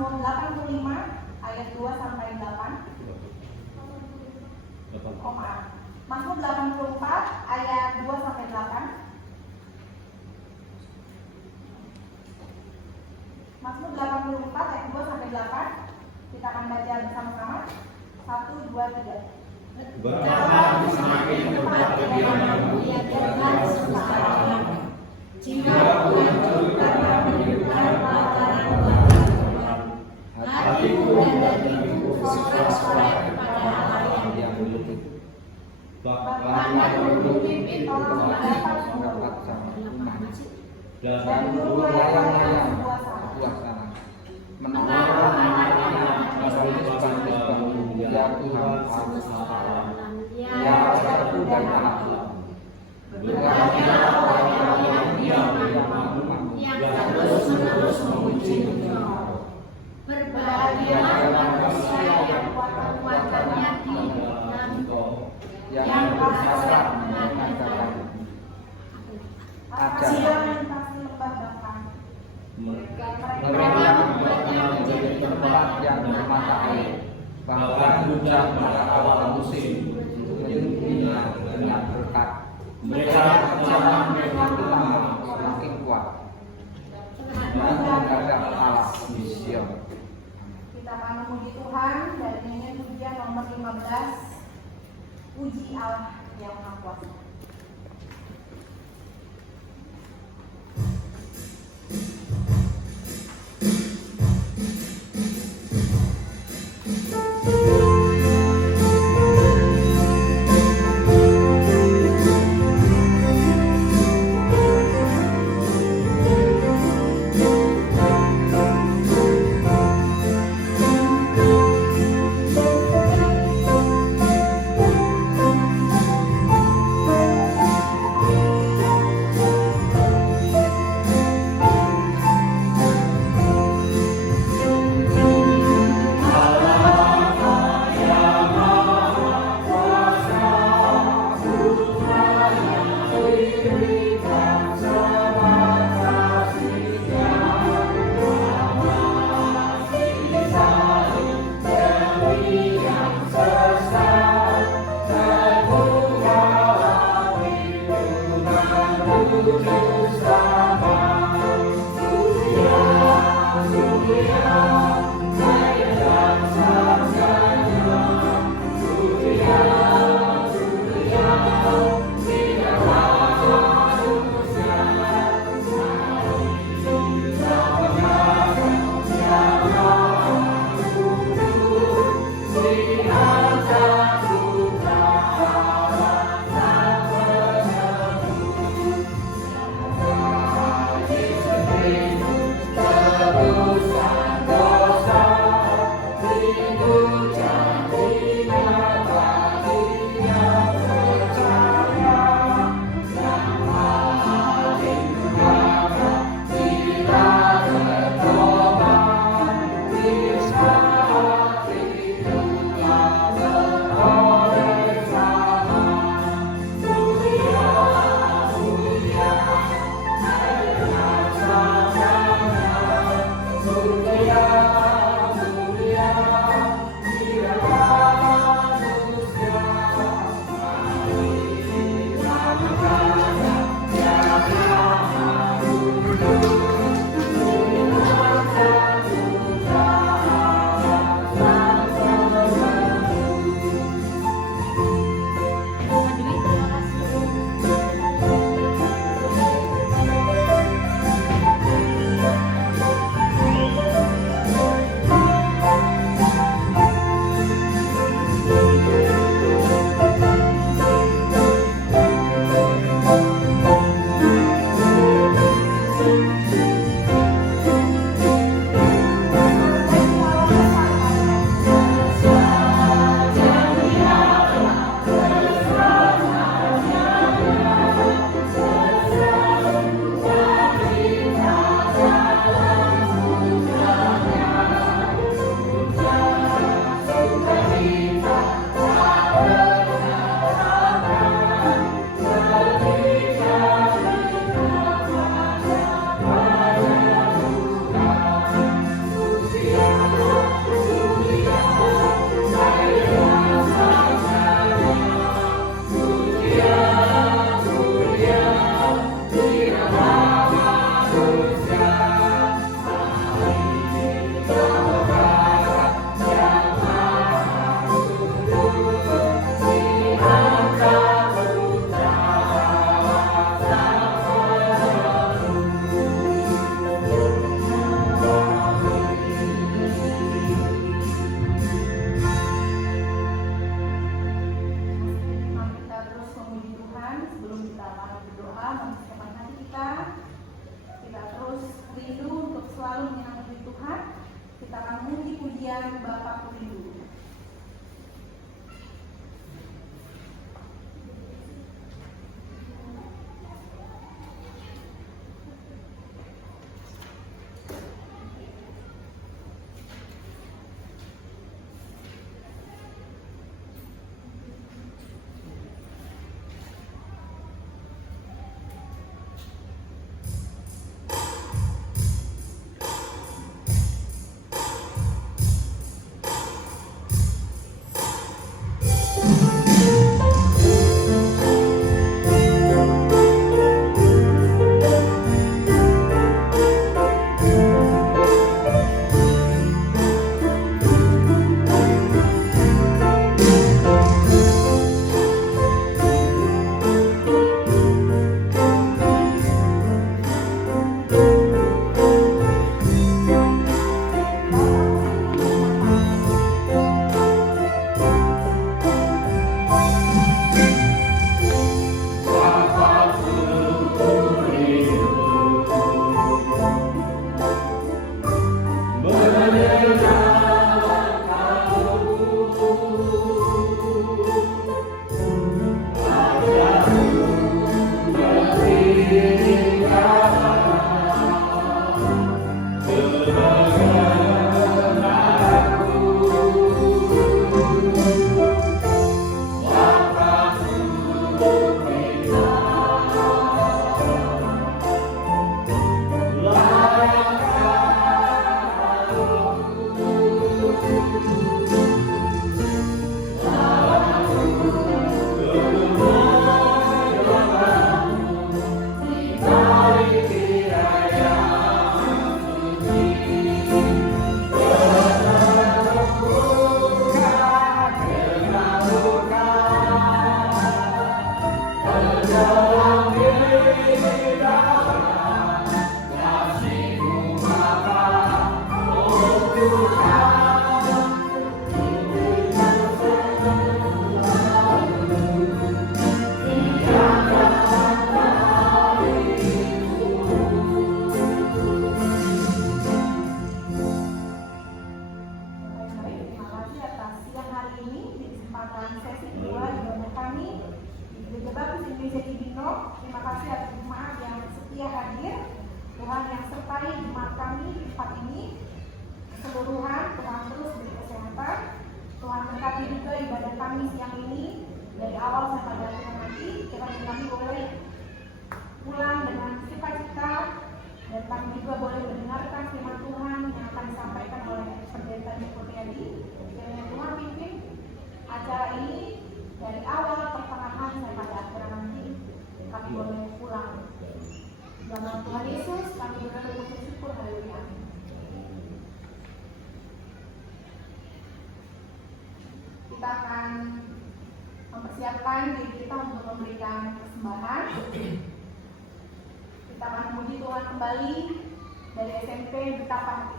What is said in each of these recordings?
Mazmur 85 ayat 2 sampai 8. Oh maaf. Mazmur 84 ayat 2 sampai 8. Mazmur 84 ayat 2 sampai 8. Kita akan baca bersama-sama. 1, 2, 3. Bapa semakin berbahagiamu ya Tuhan selamanya. Jika hancur karena mendengar pelajaran Tuhan, hatiku dan dagingku bersorak-sorai kepada Allah yang hidup. Bahkan memimpin orang mendapat sambutan dan melayang suasana menaruh anaknya masalah sebagai bangun ya Tuhan semesta alam ya satu dan anak berbahagia orang yang terus-menerus memuji-Nya. Berbahagialah manusia yang kekuatannya di dalam yang berhasrat mengatakan siang pasti lembah bahkan. mereka menjadi tempat yang bermata air, bahkan hujan pada awal musim menyelimupinya dengan berkat. Mereka berjalan semakin lama semakin kuat dan menghadap Allah di Sion. Kita akan memuji Tuhan dari nyanyian pujian nomor 15. Puji Allah yang Maha Kuasa. Terus Gereja Cibinong. Terima kasih atas jemaat yang setia hadir. Tuhan yang sertai jemaat kami di tempat ini keseluruhan. Tuhan terus beri kesehatan. Tuhan berkati juga ibadah kami siang ini dari awal sampai akhir nanti. Kiranya kami boleh pulang dengan sukacita dan kami juga boleh mendengarkan firman Tuhan yang akan disampaikan oleh Pendeta Nikotiadi. Kiranya Tuhan pimpin acara ini dari awal pertengahan sampai pada akhir nanti. Kami boleh pulang. Dalam Tuhan Yesus kami berdoa dan bersyukur. Haleluya. Kita akan mempersiapkan diri kita untuk memberikan persembahan. Kita akan memuji Tuhan kembali dari SMP Betapa Hati.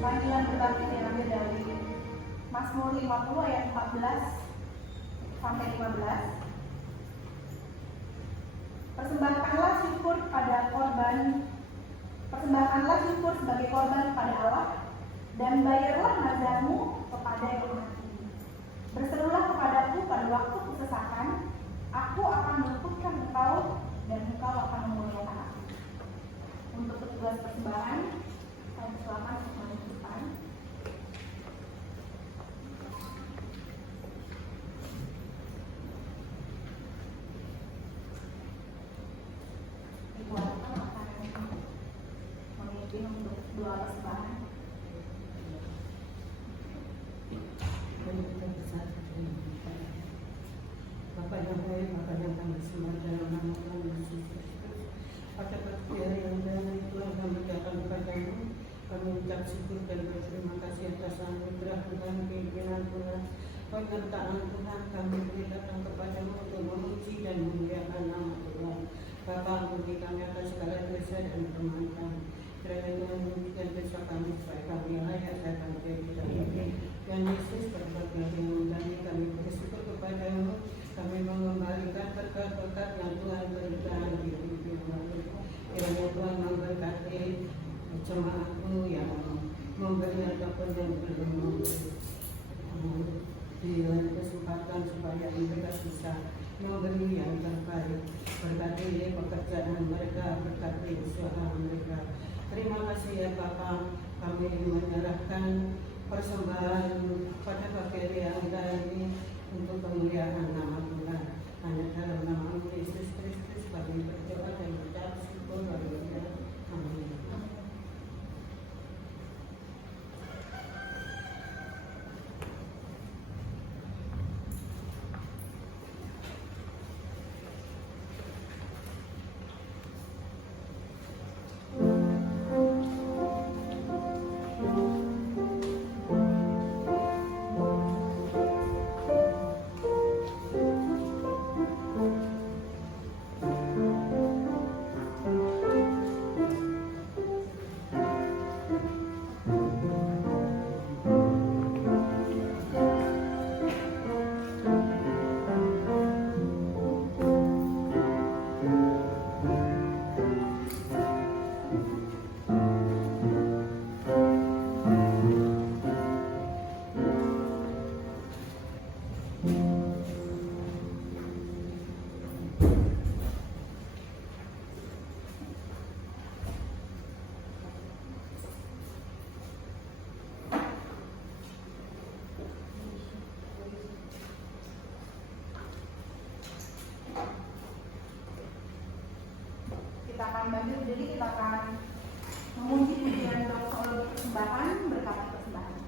Panggilan berbakti diambil dari Mazmur 50 ayat 14 sampai 15. Persembahkanlah syukur sebagai korban kepada Allah, dan bayarlah nazarmu kepada yang mati. Berserulah kepadaku pada waktu kesesakan, aku akan meluputkan engkau, dan engkau akan memuliakan aku. Untuk petugas persembahan, saya persilakan untuk menunjukkan. Ibu akan memimpin untuk doa persembahan. Bapak yang baik, Bapak yang kami sembah dalam nama Tuhan Yesus Kristus. Pada pagi hari yang damai Tuhan kami datang kepadamu. Kami ucap syukur dan berterima kasih atas anugerah Tuhan, pimpinan Tuhan, penyertaan Tuhan. Kami beri datang kepadamu untuk memuji dan memuliakan nama Tuhan. Bapa, ampuni kami atas segala dosa dan kelemahan kami. Kiranya Tuhan memberikan dosa kami supaya kami layak datang ke kita. Tuhan Yesus, pada pagi hari yang damai kami bersyukur kepadamu. Kami mengembalikan berkat-berkat yang Tuhan berikan di hidup kami. Kiranya Tuhan memberkati jemaatmu yang memberi ataupun yang belum di lain kesempatan supaya mereka bisa memberi yang terbaik. Berkati pekerjaan mereka, berkati usaha mereka. Terima kasih ya Bapa, kami menyerahkan persembahan pada pagi yang ini untuk kemuliaan nama Tuhan. Hanya dalam nama Yesus Kristus kami berdoa dan mengucap syukur. Haleluya. Amin. Kita akan bagi diri, kita akan memuji pujian doa persembahan, berkata persembahan.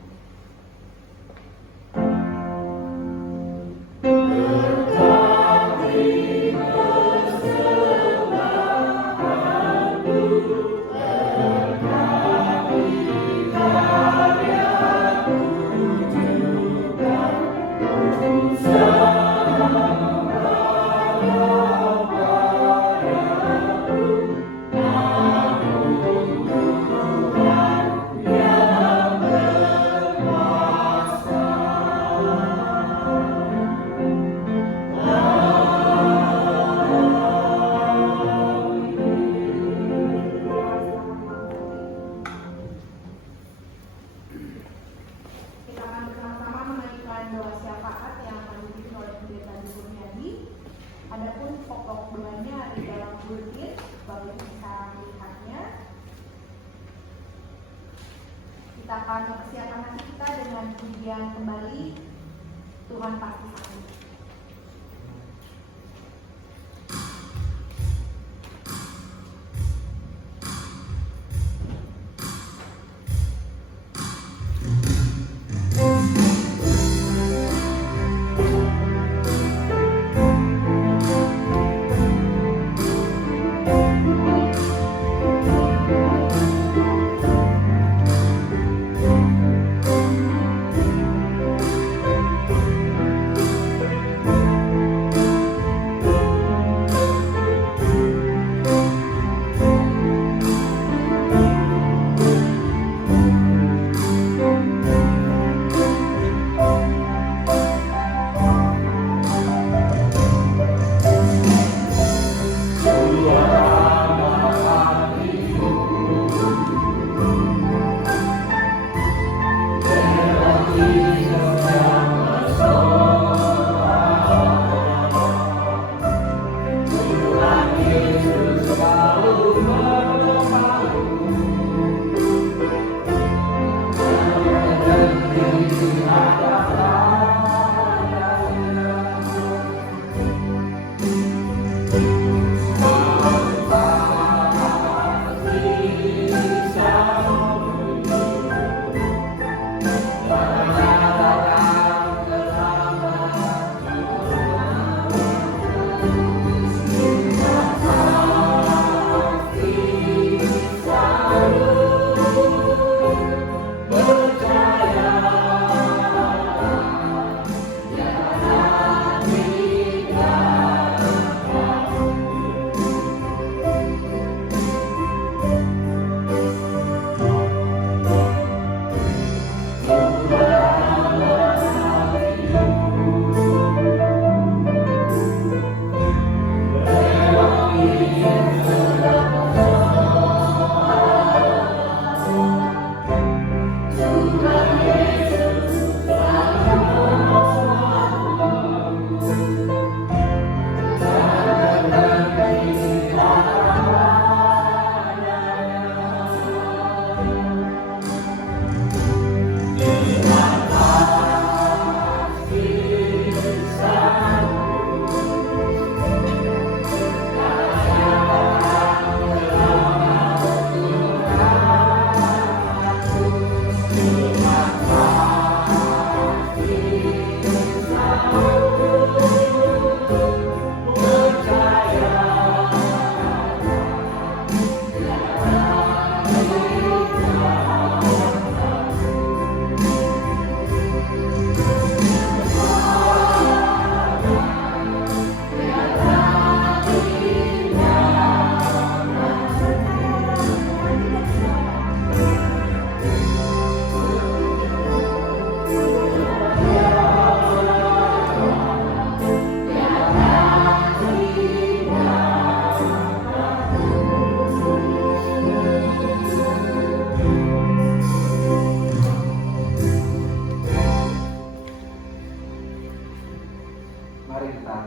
Kita akan bersama-sama menaikkan doa syafaat yang akan dipimpin oleh Pendeta Kurniadi. Adapun pokok doanya ada di dalam bulletin, Bapak bisa melihatnya. Kita akan mempersiapkan hati kita dengan pujian kembali, Tuhan pasti sanggup. Tuhan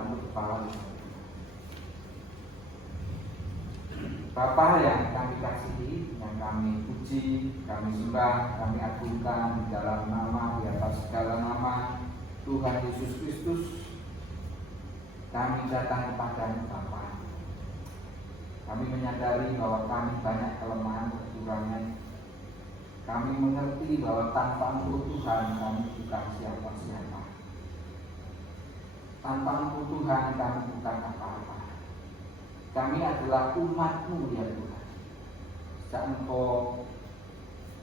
untuk kepala. Bapa yang kami kasihi, yang kami puji, kami sembah, kami agungkan di dalam nama, di atas segala nama Tuhan Yesus Kristus, kami datang kepada Bapa. Kami menyadari bahwa kami banyak kelemahan kekurangan. Kami mengerti bahwa tanpa Engkau Tuhan kami bukan siapa-siapa. Tanpa Engkau Tuhan kami bukan apa-apa. Kami adalah umat-Mu ya Tuhan. Sejak Engkau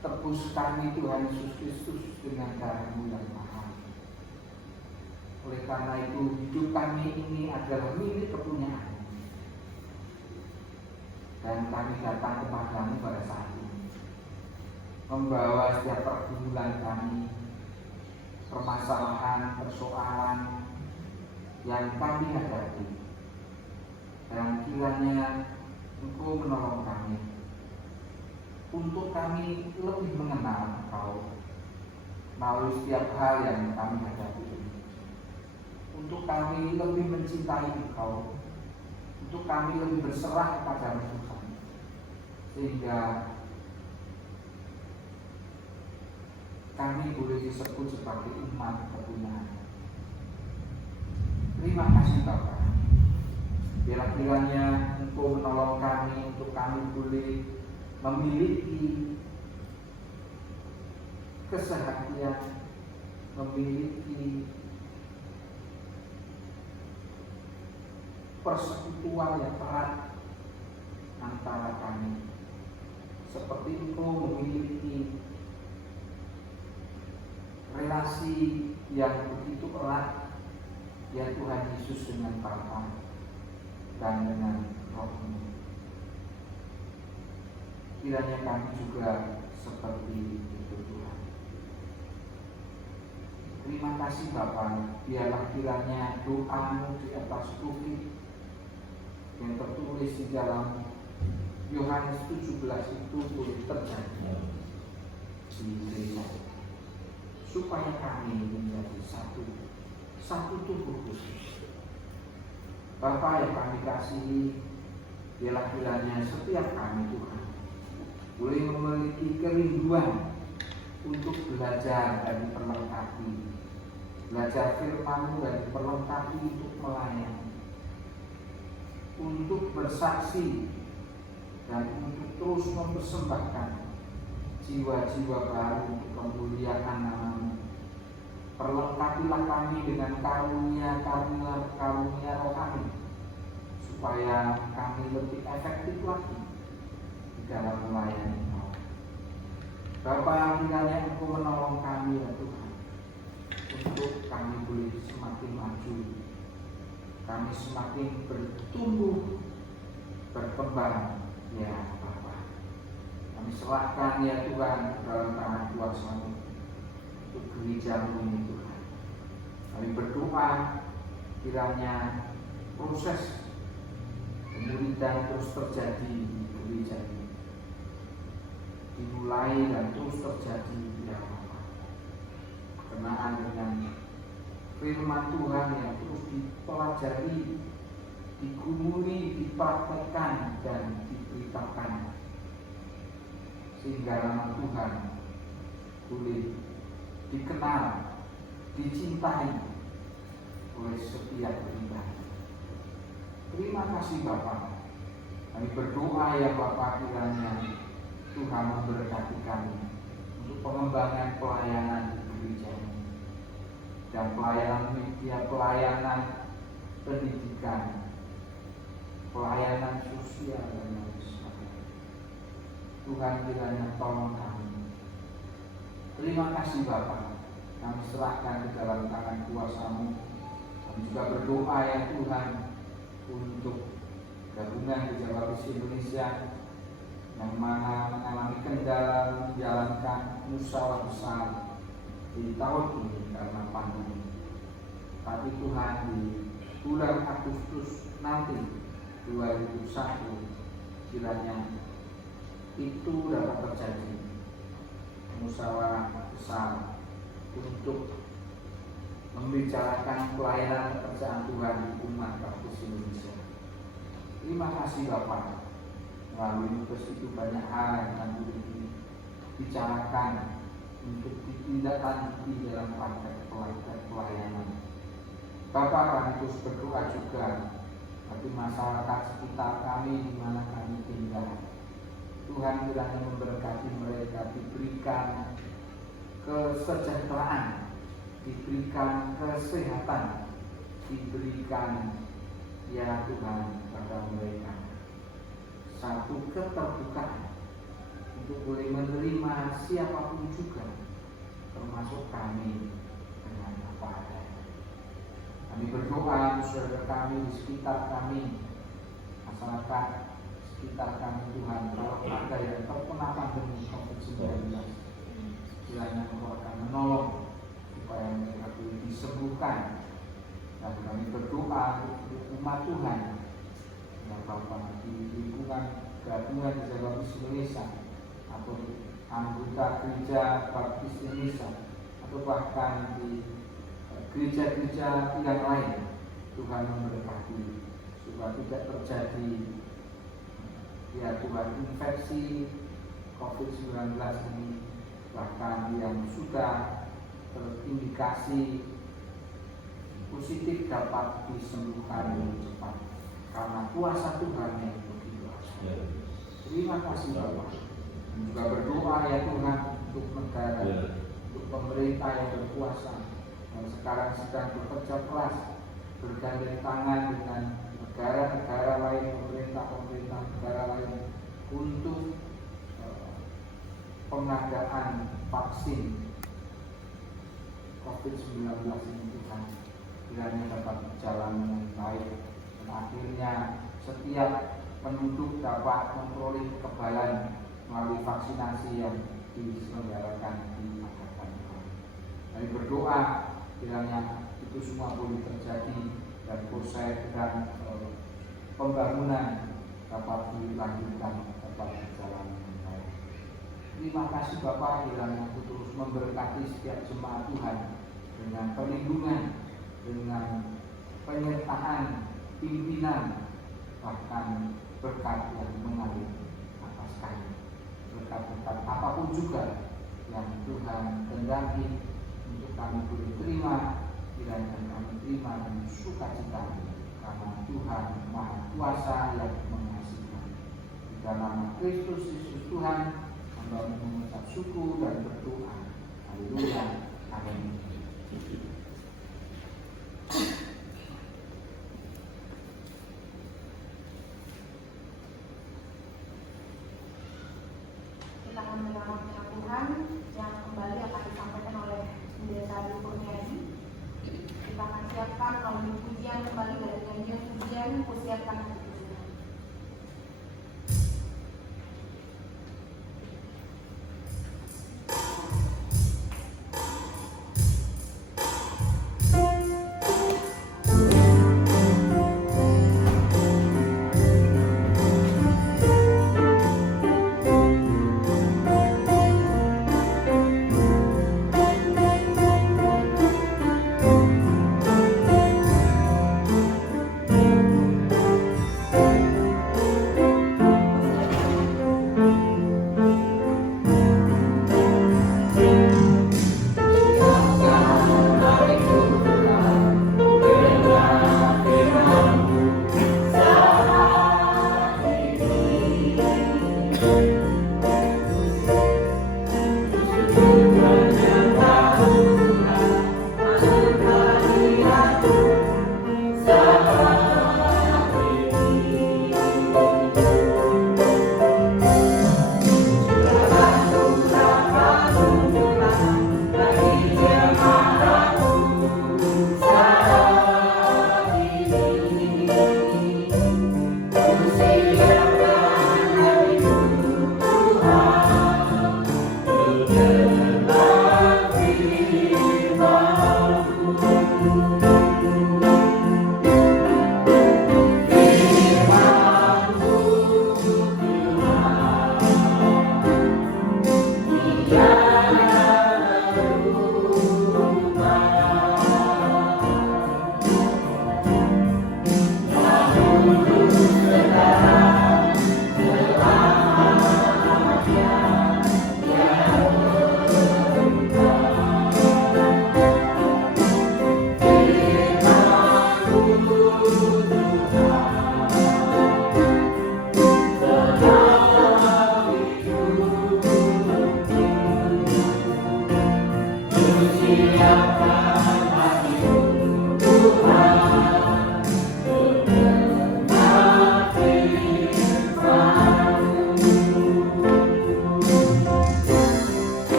tebus kami Tuhan Yesus Kristus dengan darah-Mu yang mahal. Oleh karena itu hidup kami ini adalah milik kepunyaan. Dan kami datang kepada-Mu pada saat ini, membawa setiap pergumulan kami, permasalahan, persoalan yang kami hadapi. Dan kiranya Engkau menolong kami untuk kami lebih mengenal Engkau melalui setiap hal yang kami hadapi ini. Untuk kami lebih mencintai Engkau, untuk kami lebih berserah kepada Tuhan, sehingga kami boleh disebut sebagai umat kepunyaan. Terima kasih Bapa. Biarlah kiranya Engkau menolong kami untuk kami boleh memiliki kesehatan, memiliki persekutuan yang erat antara kami, seperti Engkau memiliki relasi yang begitu erat ya Tuhan Yesus dengan Bapa dan dengan Roh-Mu. Kiranya kami juga seperti itu Tuhan. Terima kasih Bapa. Biarlah kiranya doa-Mu di atas bukit yang tertulis di dalam Yohanes 17 itu boleh terjadi di gereja, supaya kami menjadi satu tubuh khusus. Bapa yang kami kasihi, biarlah kiranya setiap kami Tuhan boleh memiliki kerinduan untuk belajar dan diperlengkapi, belajar firman-Mu dan diperlengkapi untuk melayani, untuk bersaksi dan untuk terus mempersembahkan jiwa-jiwa baru untuk kemuliaan nama-Mu. Perlengkapilah kami dengan karunia rohani, supaya kami lebih efektif lagi di dalam melayani Engkau. Bapa, kiranya Engkau menolong kami ya Tuhan, untuk kami boleh semakin maju, kami semakin bertumbuh, berkembang ya Bapa. Kami serahkan ya Tuhan dalam tangan kuasa-Mu untuk gereja-Mu ini Tuhan. Kami berdoa kiranya proses pemuridan terus terjadi di gereja ini, dimulai dan terus terjadi di dalam berkenaan dengan firman Tuhan yang terus dipelajari, digumuli, dipraktekkan dan diberitakan, sehingga nama Tuhan boleh dikenal, dicintai oleh setiap pribadi. Terima kasih Bapa. Kami berdoa ya Bapa, kiranya Tuhan memberkati kami untuk pengembangan pelayanan di gereja ini, dan pelayanan media, pelayanan pendidikan, pelayanan sosial dan lain sebagainya. Tuhan kiranya tolong kami. Terima kasih Bapa. Kami serahkan ke dalam tangan kuasa-Mu. Kami juga berdoa ya Tuhan untuk gabungan Gereja Baptis Indonesia yang mana mengalami kendala menjalankan musyawarah besar di tahun ini karena pandemi. Tapi Tuhan, di bulan Agustus nanti 2001 kiranya itu dapat terjadi musyawarah besar untuk membicarakan pelayanan pekerjaan Tuhan di umat Baptis Indonesia. Terima kasih Bapak. Melalui tugas itu banyak hal yang boleh dibicarakan untuk ditindaklanjuti dalam praktek pelayanan. Bapak, kami terus berdoa juga bagi masyarakat sekitar kami di mana kami tinggal. Tuhan kiranya memberkati mereka, diberikan kesejahteraan, diberikan kesehatan, diberikan ya Tuhan pada mereka satu keterbukaan untuk boleh menerima siapapun juga, termasuk kami dengan apa adanya. Kami berdoa saudara kami di sekitar kami, masyarakat sekitar kami Tuhan, kalau ada yang terkena pandemi COVID-19, kiranya Engkau akan menolong supaya mereka boleh disembuhkan. Dan kami berdoa untuk umat Tuhan yang Bapak di lingkungan gabungan Gereja Baptis Indonesia atau anggota Gereja Baptis Indonesia atau bahkan di gereja-gereja yang lain. Tuhan memberkati supaya tidak terjadi ya Tuhan infeksi COVID-19 ini, bahkan yang sudah terindikasi positif dapat disembuhkan dengan cepat karena kuasa Tuhan yang begitu ajaib. Terima kasih Bapak. Dan juga berdoa ya Tuhan untuk negara, untuk pemerintah yang berkuasa yang sekarang sedang bekerja keras bergandeng tangan dengan negara-negara lain, pemerintah negara lain untuk pengadaan vaksin COVID-19 ini Tuhan, kiranya dapat berjalan dengan baik dan akhirnya setiap penduduk dapat memperoleh kekebalan melalui vaksinasi yang diselenggarakan di hadapan Tuhan. Kami berdoa kiranya itu semua boleh terjadi dan proses dan pembangunan dapat dilanjutkan, dapat berjalan dengan baik. Terima kasih Bapak, kiranya terus memberkati setiap jemaat Tuhan dengan perlindungan, dengan penyertaan pimpinan, bahkan berkat yang mengalir atas kami, berkat-berkat apapun juga yang Tuhan kehendaki untuk kami boleh terima, kiranya kami terima dengan sukacita karena Tuhan Maha Kuasa yang mengasihi. Di dalam nama Kristus Yesus Tuhan, hamba mengucap syukur dan berdoa. Haleluya. Amin. Kita akan mendengarkan firman Tuhan yang kembali akan disampaikan oleh Pendeta Adi Kurniadi. Kita akan siapkan melalui pujian kembali dari nyanyian pujian Kusiapkan Hatiku.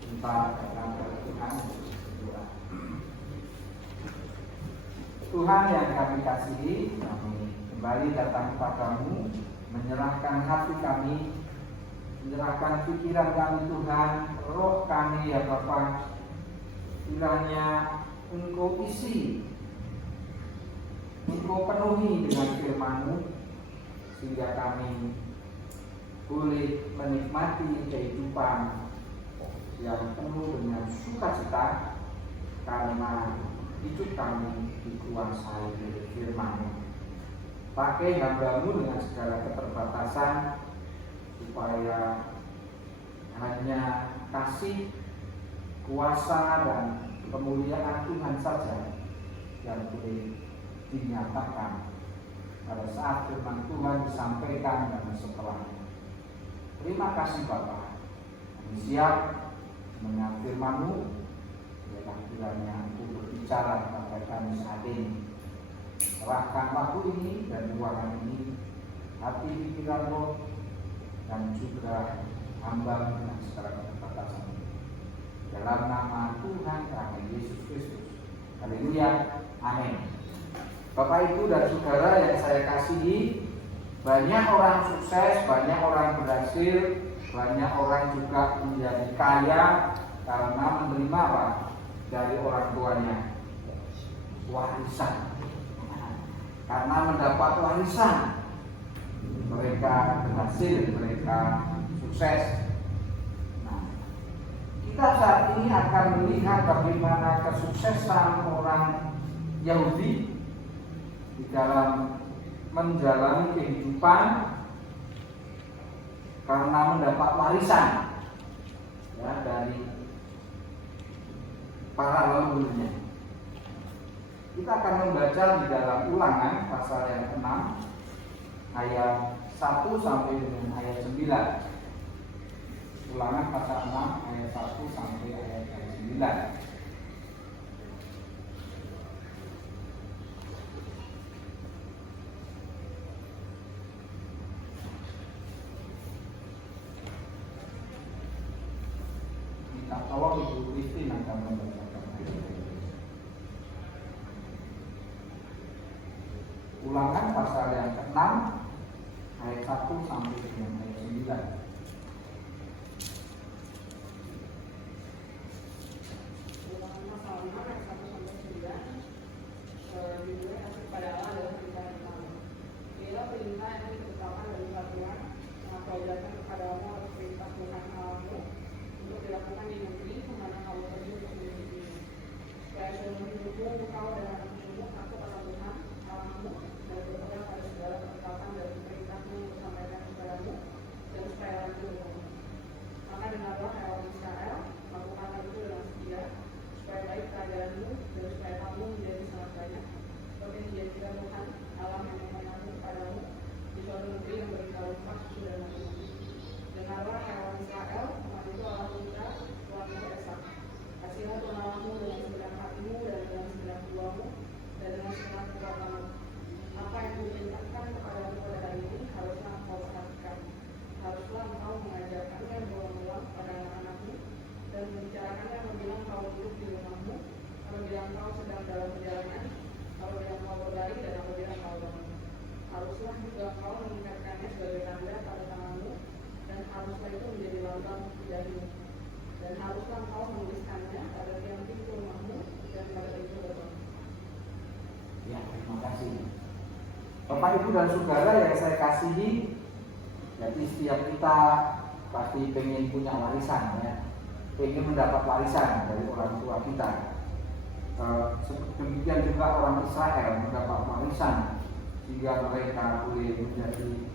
Kita datang kepada Tuhan untuk berdoa. Tuhan yang kami kasihi, kami kembali datang kepadamu, menyerahkan hati kami, menyerahkan pikiran kami Tuhan, roh kami ya Bapa, kiranya Engkau isi, Engkau penuhi dengan firman-Mu, sehingga kami boleh menikmati kehidupan yang penuh dengan sukacita, karena hidup kami dikuasai oleh firman-Mu. Pakai hamba-Mu dengan segala keterbatasan, supaya hanya kasih, kuasa, dan kemuliaan Tuhan saja yang boleh dinyatakan pada saat firman Tuhan disampaikan dan setelahnya. Terima kasih Bapa. Kami siap mendengar firman-Mu. Biarlah kiranya Engkau berbicara kepada kami saat ini. Serahkan waktu ini dan ruangan ini, hati, pikiran, roh, dan juga hamba dengan segala keterbatasan. Dalam nama Tuhan kami Yesus Kristus. Haleluya. Amin. Bapak, Ibu, dan Saudara yang saya kasihi, banyak orang sukses, banyak orang berhasil, banyak orang juga menjadi kaya karena menerima apa? Dari orang tuanya, warisan. Karena mendapat warisan, mereka berhasil, mereka sukses. Nah, kita saat ini akan melihat bagaimana kesuksesan orang Yahudi di dalam menjalani kehidupan karena mendapat warisan ya, dari para leluhurnya. Kita akan membaca di dalam Ulangan pasal yang ke-6 ayat 1 sampai dengan ayat 9. Ulangan pasal 6 ayat 1 sampai ayat 9. Tolong Ibu Christine akan membacakan. Ulangan pasal yang ke-6 ayat 1 sampai dengan ayat 9. Ulangan pasal 6 ayat 1 sampai 9. Judulnya kasih kepada Allah adalah perintah yang pertama. Inilah perintah yang ditetapkan dari Tuhan yang kau ajarkan kepadamu atas perintah Tuhan Allahmu untuk dilakukan di negeri kemana kamu pergi untuk menuju. Supaya seumur hidupmu engkau dan anak cucumu takut akan Tuhan Allahmu dan berpegang pada segala ketetapan dan perintahmu yang disampaikan kepadamu, dan supaya lanjut berlaku. Maka dengarlah hai orang Israel, lakukanlah itu dengan setia, supaya baik kerajaanmu dan supaya kamu menjadi sangat banyak, seperti dijanjikan Tuhan Allah yang memanggilmu kepadamu di suatu negeri yang berlimpah rumpah susu dan madu. Dengarlah hai orang Israel, Tuhan itu Allah kita, Tuhanmu Esa. Kasihlah Tuhan Allahmu dengan segenap hatimu dan dengan segenap jiwamu dan dengan segenap kekuatanmu. Apa yang diperintahkan kepadamu pada hari ini haruslah engkau perhatikan. Haruslah engkau mengajarkannya berulang-ulang pada anak-anakmu dan membicarakannya apabila engkau duduk di rumahmu, apabila engkau sedang dalam perjalanan, apabila engkau berlari dan apabila engkau bangun. Haruslah juga engkau meningkatkannya sebagai tanda pada tanganmu, dan haruslah itu menjadi lambang di dahimu. Dan haruslah engkau menuliskannya pada tiang pintu rumahmu dan pada pintu gerbang. Ya, terima kasih. Bapak, Ibu, dan Saudara yang saya kasihi, jadi setiap kita pasti pengen punya warisan ya, pengen mendapat warisan dari orang tua kita. Demikian juga orang Israel mendapat warisan sehingga mereka boleh menjadi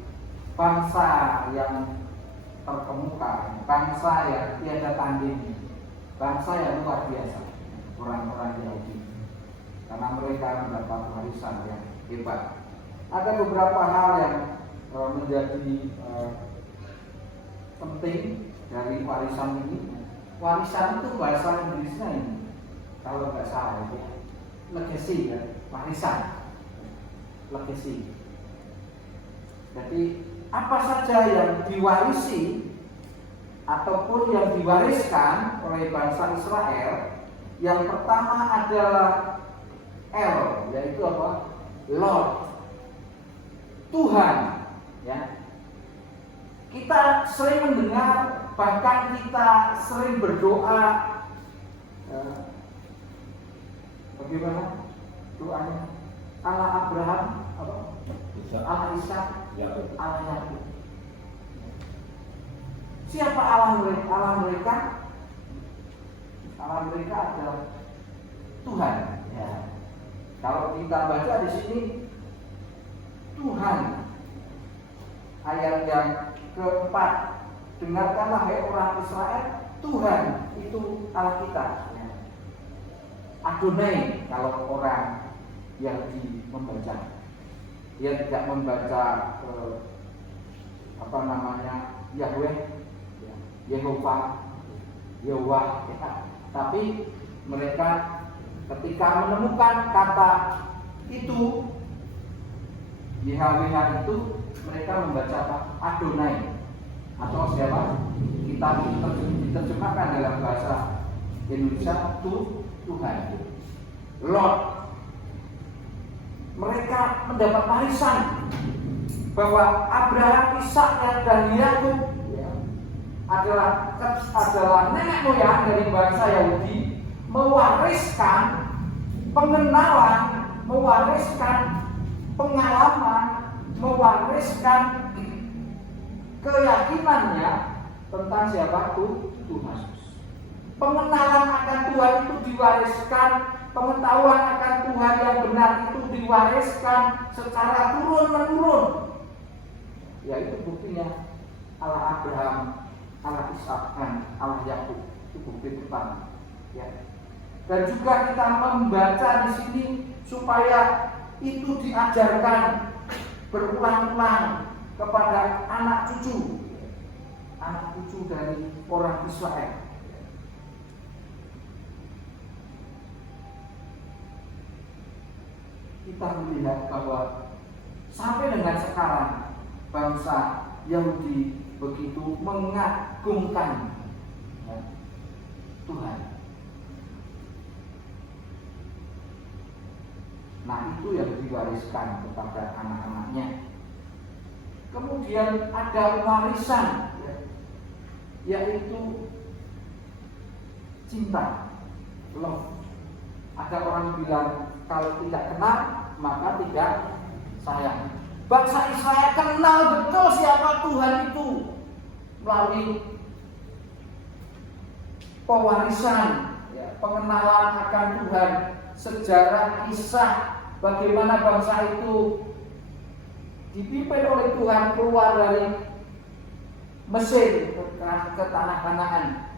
bangsa yang terkemuka, bangsa yang tiada tanding, bangsa yang luar biasa, orang-orang Yahudi, karena mereka mendapat warisan yang hebat. Ada beberapa hal yang menjadi penting dari warisan ini. Warisan itu bahasa Inggrisnya ini, kalau nggak salah itu legacy ya, warisan, legacy. Jadi apa saja yang diwarisi ataupun yang diwariskan oleh bangsa Israel, yang pertama adalah El, yaitu apa? Lord, Tuhan. Ya, kita sering mendengar, bahkan kita sering berdoa. Bagaimana doanya? Allah Abraham, apa? Allah Ishak, Allah Yakub. Siapa Allah mereka? Allah mereka adalah Tuhan. Ya. Kalau kita baca di sini Tuhan, ayat yang keempat, dengarkanlah hai orang Israel, Tuhan itu Allah kita. Ya. Adonai kalau orang Yahudi membaca, dia tidak membaca Yahweh, Yehova, Yahweh, ya. Tapi mereka ketika menemukan kata itu, YHWH itu, mereka membaca apa? Adonai atau siapa? Kita diterjemahkan dalam bahasa Indonesia Tuhan, Lord. Mereka mendapat warisan bahwa Abraham, Ishak, dan Yakub adalah nenek moyang dari bangsa Yahudi, mewariskan pengenalan, mewariskan pengalaman, mewariskan keyakinannya tentang siapa Tuhan. Pengenalan akan Tuhan itu diwariskan, pengetahuan akan Tuhan yang benar itu diwariskan secara turun-menurun. Ya, itu buktinya Allah Abraham, Allah Ishak, dan Allah Yakub. Itu bukti pertama. Ya. Dan juga kita membaca di sini supaya itu diajarkan berulang-ulang kepada anak cucu dari orang Israel. Kita melihat bahwa sampai dengan sekarang bangsa Yahudi begitu mengagungkan Tuhan. Nah, itu yang diwariskan kepada anak-anaknya. Kemudian ada warisan, yaitu cinta, love. Ada orang bilang kalau tidak kenal maka tidak sayang. Bangsa Israel kenal betul siapa Tuhan itu melalui pewarisan, pengenalan akan Tuhan, sejarah kisah bagaimana bangsa itu dipimpin oleh Tuhan keluar dari Mesir ke tanah Kanaan.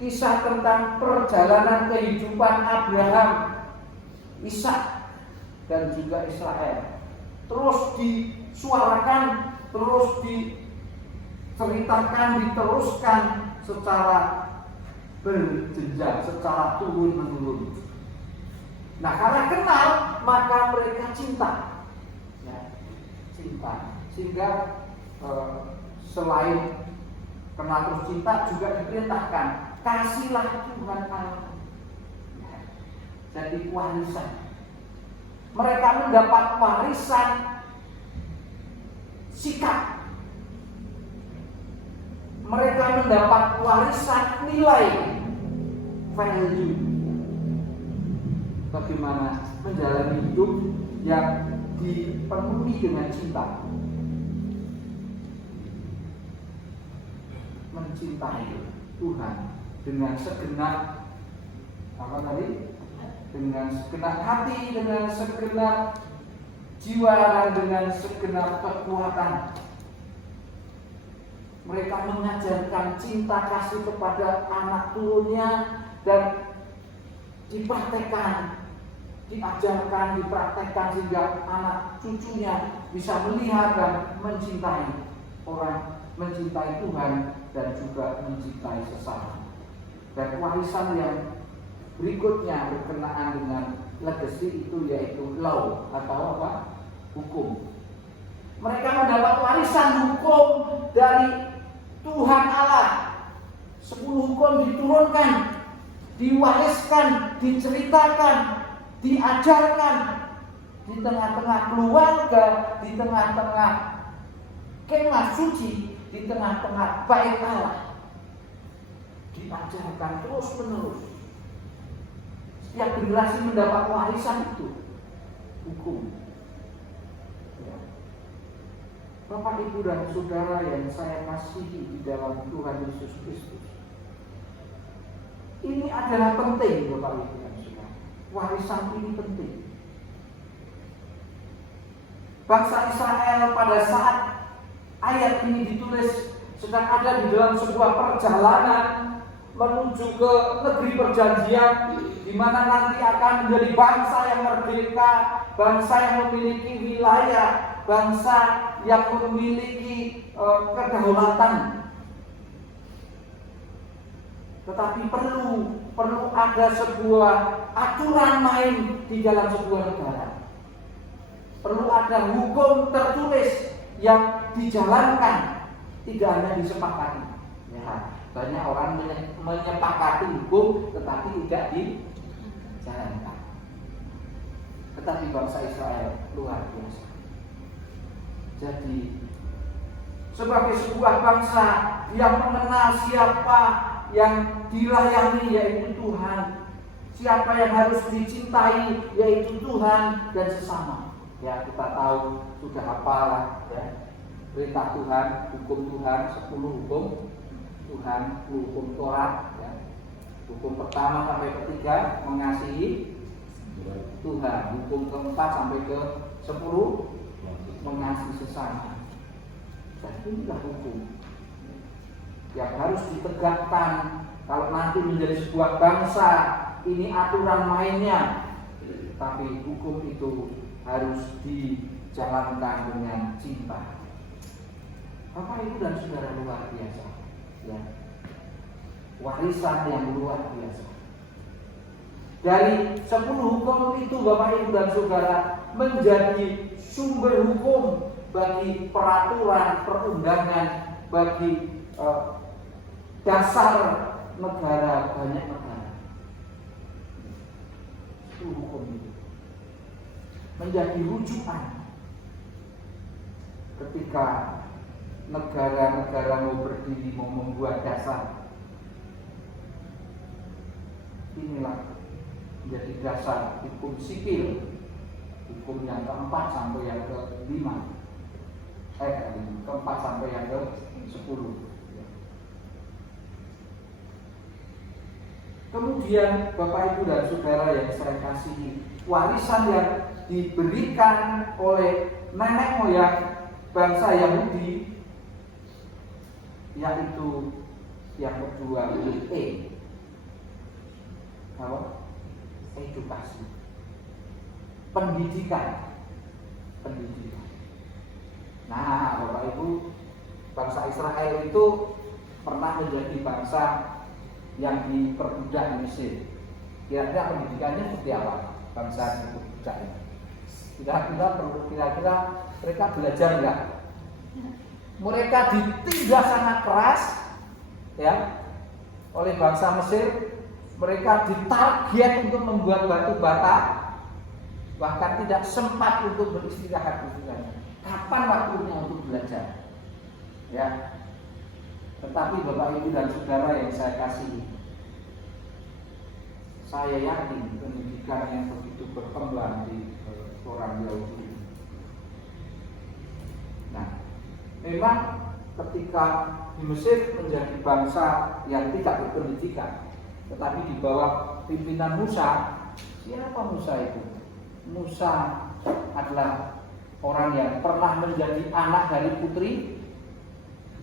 Kisah tentang perjalanan kehidupan Abraham, Ishak, dan juga Israel terus disuarakan, terus diceritakan, diteruskan secara berjenjang, secara turun-menurun. Nah, karena kenal maka mereka cinta, cinta. Sehingga selain kenal terus cinta juga diperintahkan, kasihlah Tuhan Allah. Jadi warisan. Mereka mendapat warisan sikap. Mereka mendapat warisan nilai, value. Bagaimana menjalani hidup yang dipenuhi dengan cinta. Mencintai Tuhan dengan segenap dengan segenap hati, dengan segenap jiwa, dan dengan segenap kekuatan. Mereka mengajarkan cinta kasih kepada anak turunnya dan dipraktekkan, diajarkan, dipraktekkan sehingga anak cucunya bisa melihat dan mencintai orang, mencintai Tuhan, dan juga mencintai sesama. Dan warisan yang berikutnya berkenaan dengan legacy itu yaitu law atau hukum. Mereka mendapat warisan hukum dari Tuhan Allah 10 hukum diturunkan, diwariskan, diceritakan, diajarkan di tengah-tengah keluarga, di tengah-tengah kemah suci, di tengah-tengah bait Allah. Diajarkan terus menerus. Setiap generasi mendapat warisan itu hukum. Bapak, Ibu, dan Saudara yang saya kasihi di dalam Tuhan Yesus Kristus, ini adalah penting, Bapak, Ibu, dan Saudara. Warisan ini penting. Bangsa Israel pada saat ayat ini ditulis sedang ada di dalam sebuah perjalanan menuju ke negeri perjanjian, di mana nanti akan menjadi bangsa yang merdeka, bangsa yang memiliki wilayah, bangsa yang memiliki kedaulatan. Tetapi perlu ada sebuah aturan main di dalam sebuah negara. Perlu ada hukum tertulis yang dijalankan, tidak hanya disepakati. Ya, banyak orang menyepakati hukum tetapi tidak dijalankan. Tetapi bangsa Israel luar biasa. Jadi sebagai sebuah bangsa yang mengenal siapa yang dilayani, yaitu Tuhan, siapa yang harus dicintai, yaitu Tuhan dan sesama. Ya, kita tahu sudah hafalah ya, perintah Tuhan, hukum Tuhan, 10 hukum Tuhan, hukum Taurat ya. Hukum pertama sampai ketiga mengasihi Tuhan, hukum keempat sampai ke 10 mengasihi sesama. Dan inilah hukum yang harus ditegakkan kalau nanti menjadi sebuah bangsa. Ini aturan mainnya, tapi hukum itu harus dijalankan dengan cinta. Bapak, Ibu, dan Saudara, luar biasa ya. Warisan yang luar biasa. Dari 10 hukum itu, Bapak, Ibu, dan Saudara, menjadi sumber hukum bagi peraturan perundangan, bagi dasar negara, banyak negara. Itu hukum itu menjadi rujukan ketika negara-negara mau berdiri, mau membuat dasar. Inilah menjadi dasar hukum sipil, hukum yang keempat sampai yang kelima, keempat sampai yang ke-10. Kemudian Bapak, Ibu, dan Saudara yang saya kasihi, warisan yang diberikan oleh nenek moyang bangsa Yahudi, yaitu yang kedua itu edukasi, pendidikan. Nah, Bapak, Ibu, bangsa Israel itu pernah menjadi bangsa yang diperbudak di Mesir. Kira-kira pendidikannya seperti apa bangsa yang diperbudak ini? Kira-kira mereka belajar enggak? Mereka ditindas sangat keras ya oleh bangsa Mesir. Mereka ditarget untuk membuat batu bata, bahkan tidak sempat untuk beristirahat. Kapan waktunya untuk belajar? Ya. Tetapi Bapak, Ibu, dan Saudara yang saya kasihi, saya yakin pendidikan yang begitu berkembang di orang Yahudi. Nah, memang ketika di Mesir menjadi bangsa yang tidak berpendidikan, tetapi di bawah pimpinan Musa. Siapa Musa itu? Musa adalah orang yang pernah menjadi anak dari putri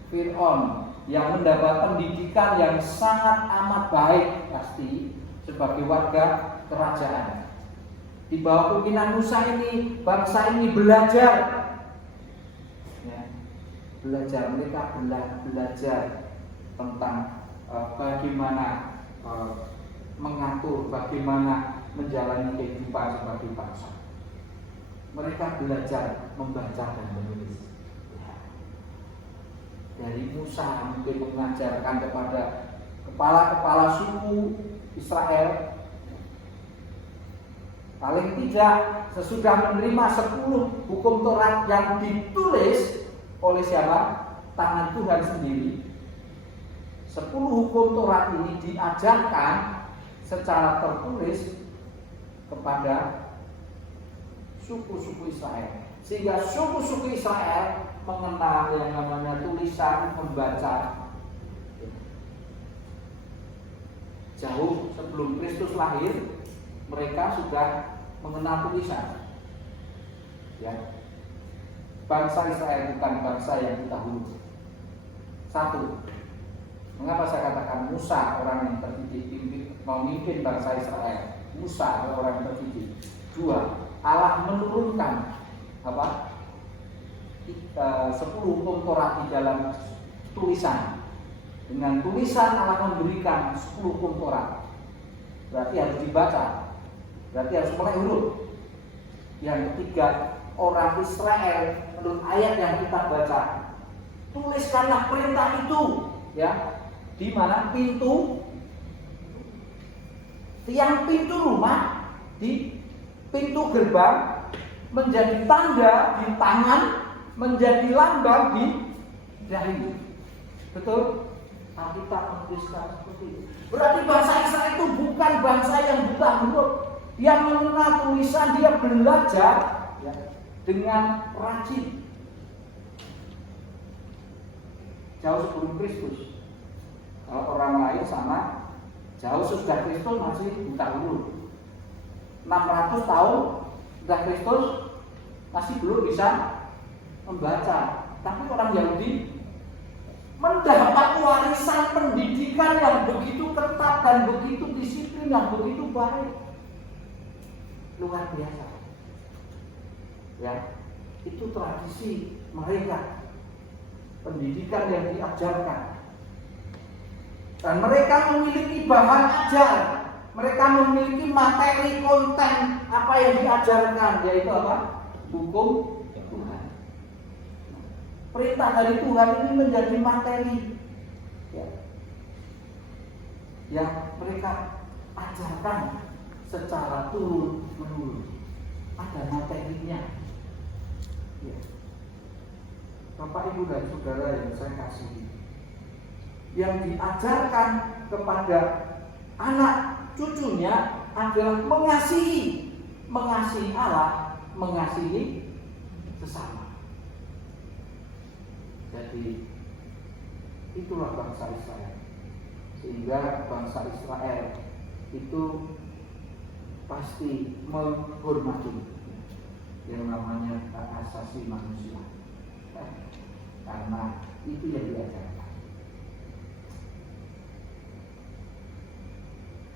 Fir'aun, yang mendapat pendidikan yang sangat amat baik pasti sebagai warga kerajaan. Di bawah pimpinan Musa ini, bangsa ini belajar ya, mereka belajar tentang bagaimana mengatur, bagaimana menjalani kehidupan sebagai bangsa. Mereka belajar membaca dan menulis. dari Musa mungkin mengajarkan kepada kepala-kepala suku Israel. Paling tidak sesudah menerima 10 hukum Taurat yang ditulis oleh siapa? Tangan Tuhan sendiri. 10 hukum Taurat ini diajarkan secara tertulis kepada suku-suku Israel. Sehingga suku-suku Israel mengenal yang namanya tulisan membaca. Jauh sebelum Kristus lahir, mereka sudah mengenal tulisan. Ya. Bangsa Israel bukan bangsa yang dahulu. Satu, mengapa saya katakan Musa orang yang terdidik memimpin bangsa Israel? Musa orang yang terdidik. Dua, Allah menurunkan 10 hukum Taurat di dalam tulisan. Dengan tulisan Allah memberikan 10 hukum Taurat. Berarti harus dibaca. Berarti harus mulai huruf. Yang ketiga, orang Israel menurut ayat yang kita baca, tuliskanlah perintah itu, ya, di mana tiang pintu rumah, di pintu gerbang, menjadi tanda di tangan, menjadi lambang di dahi. Betul? Alkitab menuliskan seperti itu. Berarti bangsa Israel itu bukan bangsa yang buta huruf. Dia mengenal tulisan, dia belajar, ya, dengan rajin. Jauh sebelum Kristus. Kalau orang lain sama, jauh sesudah Kristus masih buta huruf. 600 tahun sesudah Kristus masih belum bisa membaca. Tapi orang Yahudi mendapat warisan pendidikan yang begitu ketat dan begitu disiplin yang begitu baik. Luar biasa. Ya, itu tradisi mereka. Pendidikan yang diajarkan. Dan mereka memiliki bahan ajar. Mereka memiliki materi konten apa yang diajarkan, yaitu apa? Hukum Tuhan. Perintah dari Tuhan ini menjadi materi, ya, yang mereka ajarkan secara turun-menurun. Ada materinya. Ya. Bapak, Ibu, dan Saudara yang saya kasihi, yang diajarkan kepada anak cucunya adalah mengasihi Allah, mengasihi sesama. Jadi itulah bangsa Israel. Sehingga bangsa Israel itu pasti menghormati yang namanya hak asasi manusia, karena itu yang diajarkan.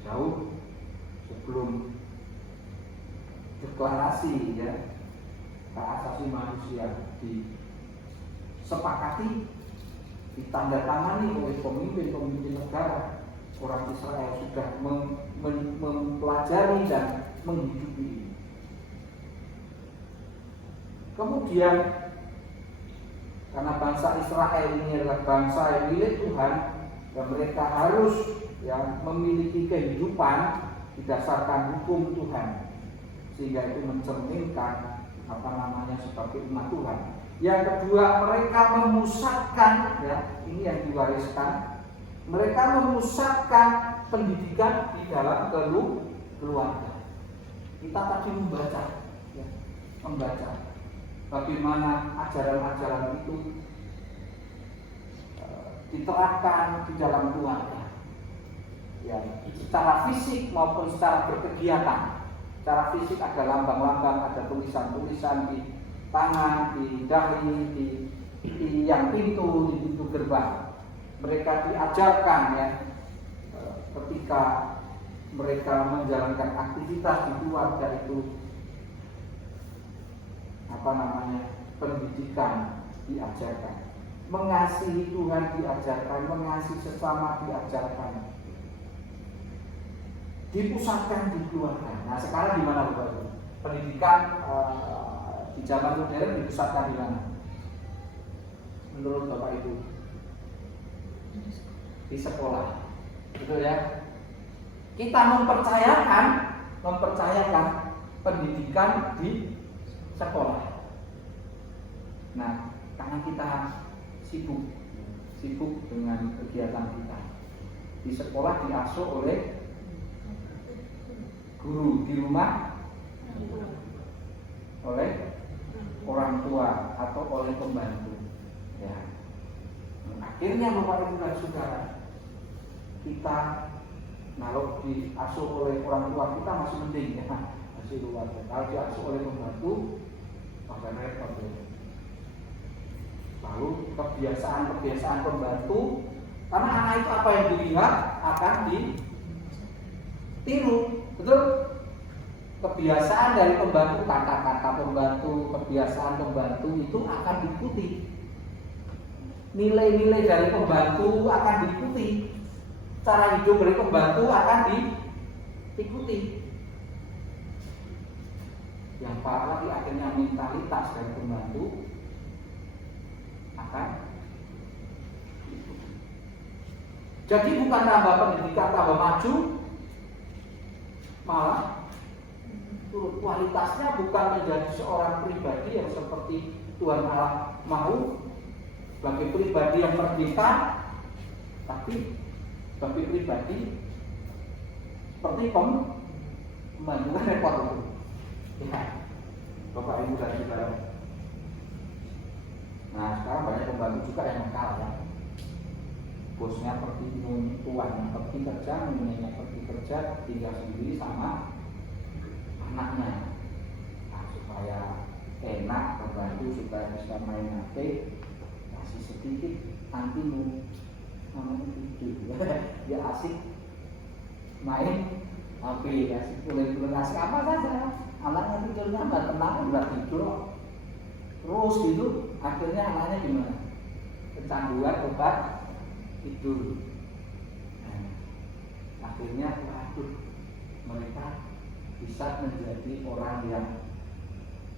Jauh sebelum deklarasi, ya, hak asasi manusia disepakati, ditandatangani oleh pemimpin-pemimpin negara, orang Israel sudah mempelajari dan menghidupi. Kemudian karena bangsa Israel ini adalah bangsa yang milik Tuhan, dan mereka harus, ya, memiliki kehidupan didasarkan hukum Tuhan, sehingga itu mencerminkan sebagai umat Tuhan. Yang kedua, mereka memusatkan, ya, ini yang diwariskan, mereka memusatkan pendidikan di dalam keluarga. Kita tadi membaca, ya, bagaimana ajaran-ajaran itu diterapkan di dalam keluarga, ya, secara fisik maupun secara berkegiatan. Secara fisik ada lambang-lambang, ada tulisan-tulisan di tangan, di dahi, di yang pintu, di pintu gerbang. Mereka diajarkan, ya, ketika mereka menjalankan aktivitas di keluarga itu, pendidikan diajarkan, mengasihi Tuhan diajarkan, mengasihi sesama diajarkan, dipusatkan di keluarga. Nah, sekarang di mana, Bapak? Pendidikan di zaman modern dipusatkan di mana? Menurut Bapak Ibu? di sekolah, betul ya? Kita mempercayakan pendidikan di sekolah. Nah, karena kita sibuk dengan kegiatan kita di sekolah, diasuh oleh guru, di rumah oleh orang tua atau oleh pembantu. Ya. Akhirnya Bapak Ibu dan Saudara, kita kalau diasuh oleh orang tua kita masih mending ya, masih luar biasa. Kalau diasuh oleh pembantu, maka repot ya. Lalu kebiasaan pembantu, karena anak itu apa yang dilihat akan ditiru, betul? Kebiasaan dari pembantu, kata-kata pembantu, kebiasaan pembantu itu akan diikuti. Nilai-nilai dari pembantu akan diikuti. Cara hidup dari pembantu akan diikuti. Yang parah lagi akhirnya mentalitas dari pembantu akan diikuti. Jadi bukan tambah pendidikan, tambah maju, malah kualitasnya bukan menjadi seorang pribadi yang seperti Tuhan Allah mau, bagi pribadi yang merdeka, tapi bagi pribadi seperti pembantu, kan repot itu. Ya, Bapak Ibu dan Saudara. Nah, sekarang banyak pembantu juga yang nakal ya. Bosnya pergi tuannya pergi kerja, nyonya pergi kerja, tinggal sendiri sama anaknya. Nah, supaya enak pembantu, supaya bisa main HP, kasih sedikit antimu tidur. Ya asik main HP, asik boleh kasih apa saja. Anaknya tidurnya nggak tenang, nggak tidur terus gitu. Akhirnya anaknya gimana? Kecanduan obat tidur. Nah, akhirnya waduh, mereka bisa menjadi orang yang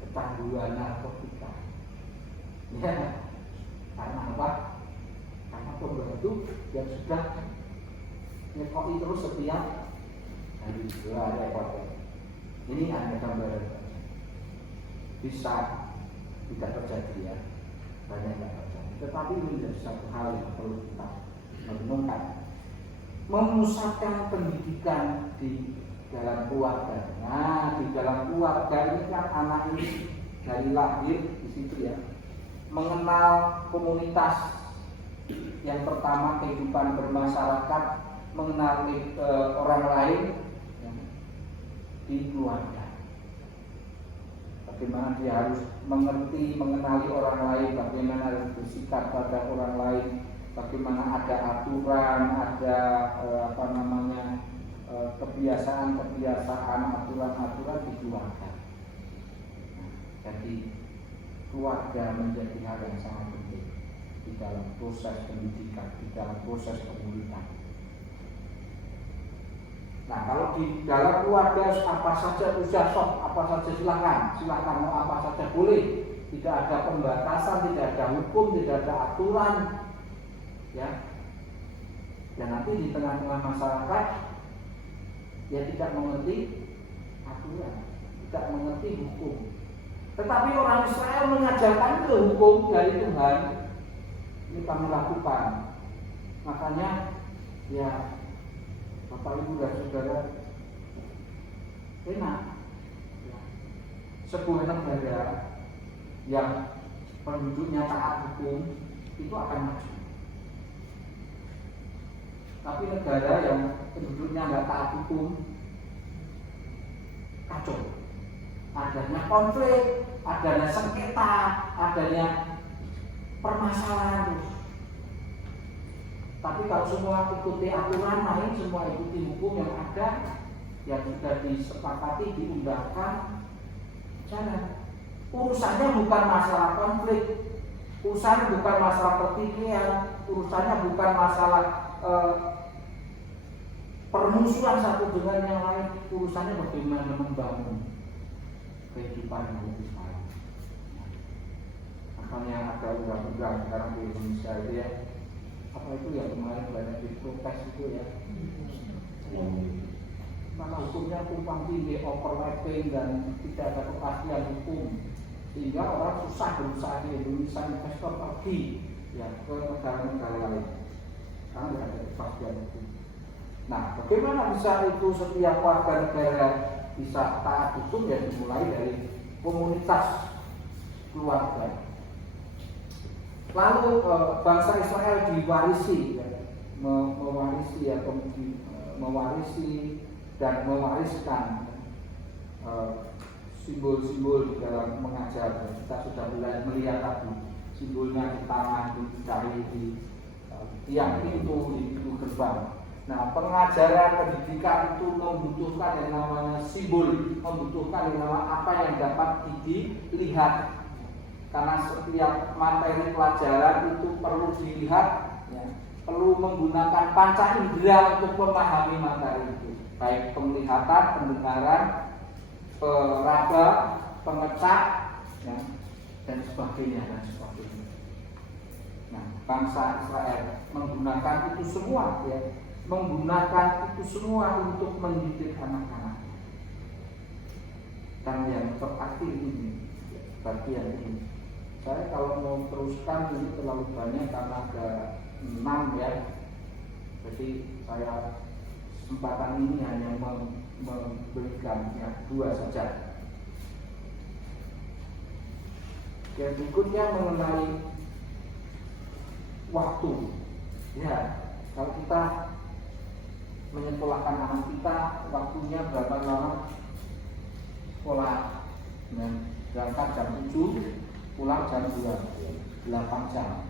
kecanduan narkotika. Ya, karena apa? Karena pembantu yang sudah nyekoi terus setiap hari. Repot. Ini hanya gambaran, bisa tidak terjadi ya, banyak yang terjadi. Tetapi ini menjadi satu hal yang perlu kita renungkan. Memusatkan pendidikan di dalam keluarga. Nah, di dalam keluarga ini kan anak ini dari lahir di situ ya, mengenal komunitas. Yang pertama kehidupan bermasyarakat, mengenal orang lain ya, di keluarga. Bagaimana dia harus mengenali orang lain, bagaimana harus bersikap pada orang lain, bagaimana ada aturan, ada kebiasaan, aturan di keluarga. Jadi keluarga menjadi hal yang sangat penting di dalam proses pendidikan, di dalam proses pemulihan. Nah, kalau di dalam keluarga apa saja usia sok, apa saja silakan mau apa saja boleh, tidak ada pembatasan, tidak ada hukum, tidak ada aturan, ya. Dan nanti di tengah-tengah masyarakat, ya tidak mengerti aturan, tidak mengerti hukum. Tetapi orang Israel mengajarkan ke hukum dari Tuhan, ini kami lakukan. Makanya, ya. Bapak Ibu dan Saudara, enak ya. Sebuah negara yang penduduknya taat hukum itu akan maju. Tapi negara yang penduduknya nggak taat hukum, kacau. Adanya konflik, adanya sengketa, adanya permasalahan. Tapi kalau semua ikuti aturan main, semua ikuti hukum yang ada, yang sudah disepakati, diundangkan, jalan. Urusannya bukan masalah konflik, urusannya bukan masalah pertikaian, urusannya bukan masalah permusuhan satu dengan yang lain, urusannya bagaimana membangun kehidupan yang lebih baik. Makanya ada undang-undang sekarang di Indonesia itu ya, apa itu ya kemarin banyak diprotes itu ya. Karena hukumnya tumpang tindih, overlapping dan tidak ada kepastian hukum, sehingga orang susah berusaha di Indonesia, investor pergi ya ke negara-negara lain karena tidak ada kepastian hukum. Nah, bagaimana bisa itu setiap warga negara bisa taat hukum? Ya dimulai dari komunitas keluarga. Lalu bangsa Israel diwarisi, ya, mewarisi atau mewarisi dan mewariskan simbol-simbol di dalam mengajar. Kita sudah mulai melihat tadi simbolnya di tangan, dicari di tiang pintu, di pintu gerbang. Nah, pengajaran pendidikan itu membutuhkan yang namanya simbol, membutuhkan yang namanya apa yang dapat dilihat. Karena setiap materi pelajaran itu perlu dilihat, ya, perlu menggunakan panca indera untuk memahami materi itu. Baik penglihatan, pendengaran, peraba, pengecak, ya, dan sebagainya. Nah, bangsa Israel menggunakan itu semua, ya, menggunakan itu semua untuk mendidik anak-anak. Dan yang terakhir ini, bagian ini, saya kalau mau teruskan ini terlalu banyak karena ada 6 ya. Jadi saya kesempatan ini hanya memberikan 2 saja. Yang berikutnya mengenai waktu. Ya, kalau kita menyekolahkan anak kita, waktunya berapa lama? Sekolah, berangkat jam 7, pulang jam 2, 8 jam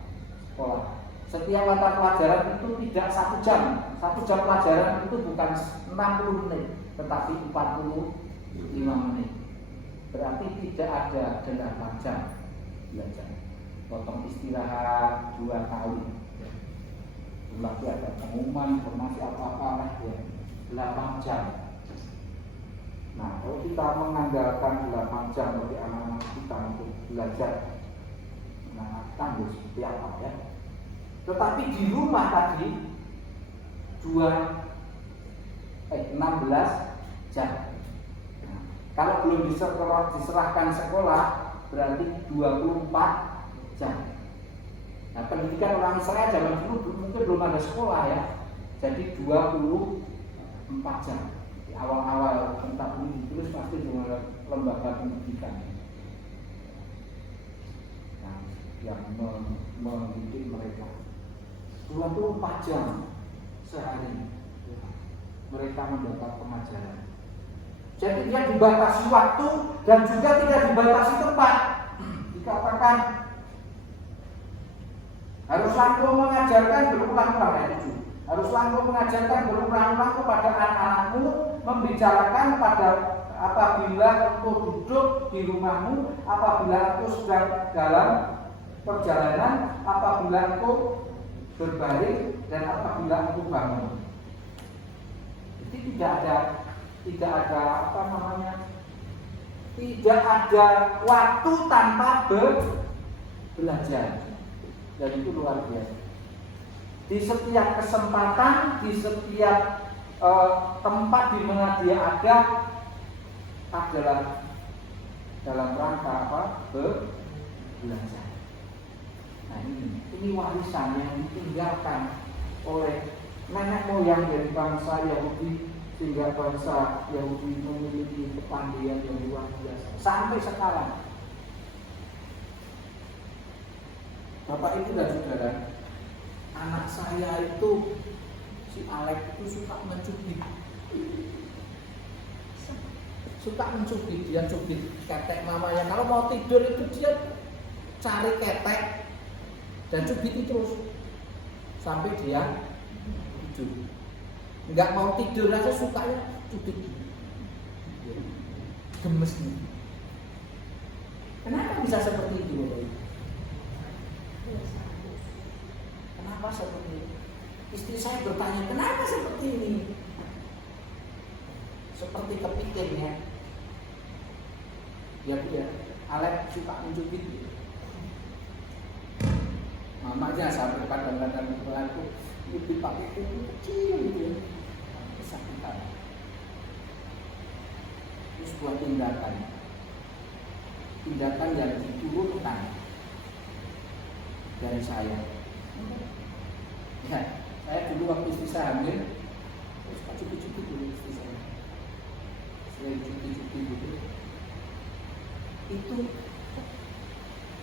sekolah. Setiap mata pelajaran itu tidak 1 jam. 1 jam pelajaran itu bukan 60 menit, tetapi 45 menit. Berarti tidak ada 8 jam belajar. Potong istirahat 2 kali. Lagi ada pengumuman, informasi apa-apa ya, 8 jam. Nah, kalau kita mengandalkan 8 jam bagi anak-anak kita untuk belajar, nah, tangguh seperti apa ya? Tetapi di rumah tadi 16 jam. Nah, kalau belum diserahkan sekolah berarti 24 jam. Nah, pendidikan orang Israel zaman dulu mungkin belum ada sekolah ya. Jadi 24 jam. Di awal-awal tentang ini ditulis pasti dengan lembaga pendidikan. Nah, yang mendidik mereka 24 jam sehari mereka mendapat pengajaran. Jadi dia dibatasi waktu dan juga tidak dibatasi tempat. Dikatakan harus langsung mengajarkan berulang-ulang harus langsung mengajarkan berulang-ulang kepada anak-anakmu, membicarakan pada apabila engkau duduk di rumahmu, apabila engkau sedang dalam perjalanan, apabila engkau berbaring dan apabila engkau bangun. Jadi tidak ada tidak ada waktu tanpa belajar. Dan itu luar biasa. Di setiap kesempatan, di setiap tempat di mana dia ada adalah dalam rangka apa? Belajar. Nah, ini warisan yang ditinggalkan oleh nenek moyang dari bangsa Yahudi, sehingga bangsa Yahudi memiliki kepandaian yang luar biasa sampai sekarang. Bapak Ibu dan Saudara, anak saya itu si Alex itu suka mencubit. Dia cubit ketek mamanya. Kalau mau tidur itu dia cari ketek dan cubit terus sampai dia tidur. Enggak mau tidur aja sukanya cubit. Gemes nih. Kenapa bisa seperti itu, Bapak Ibu? Kenapa seperti ini? Istri saya bertanya, kenapa seperti ini? Seperti kepikirnya. Ya, Alex suka mencubit. mamanya sampai kadang-kadang aku itu pakai kuku kecil gitu, kesakitan. Itu sebuah tindakan yang diturunkan dari saya. Ya, saya dulu waktu istri saya hamil, terus cuci-cuci dulu istri saya, selain cuci-cuci gitu, itu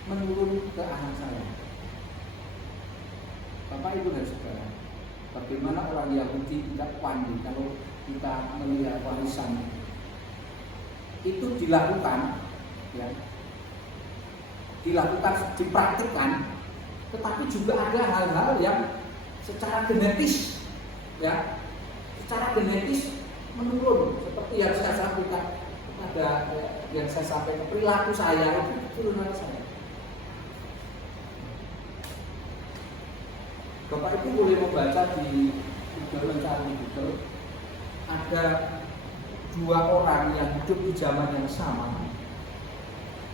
menurun ke anak saya. Bapak Ibu dan Saudara, bagaimana orang Yahudi tidak pandai kalau kita melihat warisan itu dilakukan, ya, dipraktikkan, tetapi juga ada hal-hal yang secara genetis, ya, secara genetis menurun, seperti yang saya sampaikan, ada yang saya sampaikan perilaku saya itu turunan saya. Bapak Ibu boleh membaca di Google, mencari Google, ada dua orang yang hidup di zaman yang sama,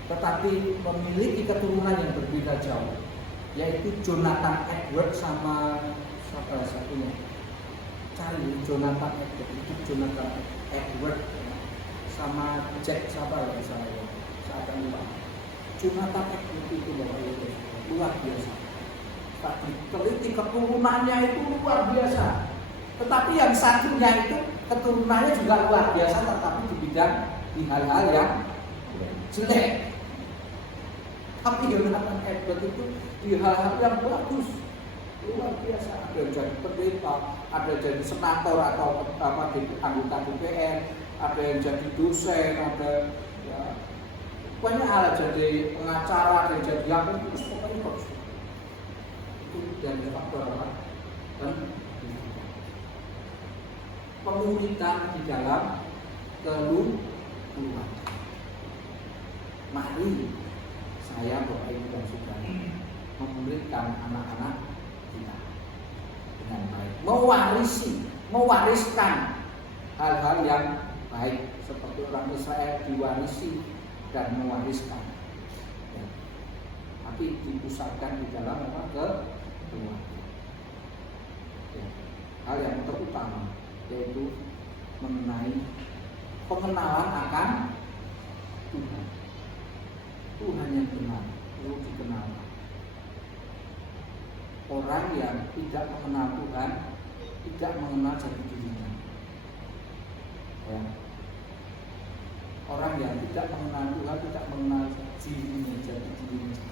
tetapi memiliki keturunan yang berbeda jauh, yaitu Jonathan Edwards sama siapa satunya? Cari Jonathan Edwards, itu Jonathan Edwards sama Jack siapa ya saya akan lupa. Jonathan Edwards itu Bapak Ibu luar biasa. Teliti keturunannya itu luar biasa. Tetapi yang satunya itu keturunannya juga luar biasa, tetapi di hal-hal yang jelek. Tapi Jonathan Edwards itu di hal-hal yang bagus, luar biasa. Ada yang jadi pendeta, ada yang jadi senator atau anggota DPR, ada yang jadi dosen, ada ya, banyak hal, jadi pengacara, ada yang jadi apa itu pokoknya bagus. Dan faktor apa? Dan pemuridan di dalam keluarga. Mari saya Bapak Ibu dan Saudara memuridkan anak-anak kita dengan baik, mewariskan hal-hal yang baik seperti orang Israel diwarisi dan mewariskan. Ya. Tapi dipusatkan di dalam apa? Keluarga. Ya. Hal yang terutama yaitu mengenai pengenalan akan Tuhan. Tuhan yang benar perlu dikenal. Orang yang tidak mengenal Tuhan tidak mengenal jati dirinya. Ya. Orang yang tidak mengenal Tuhan tidak mengenal dirinya, jati dirinya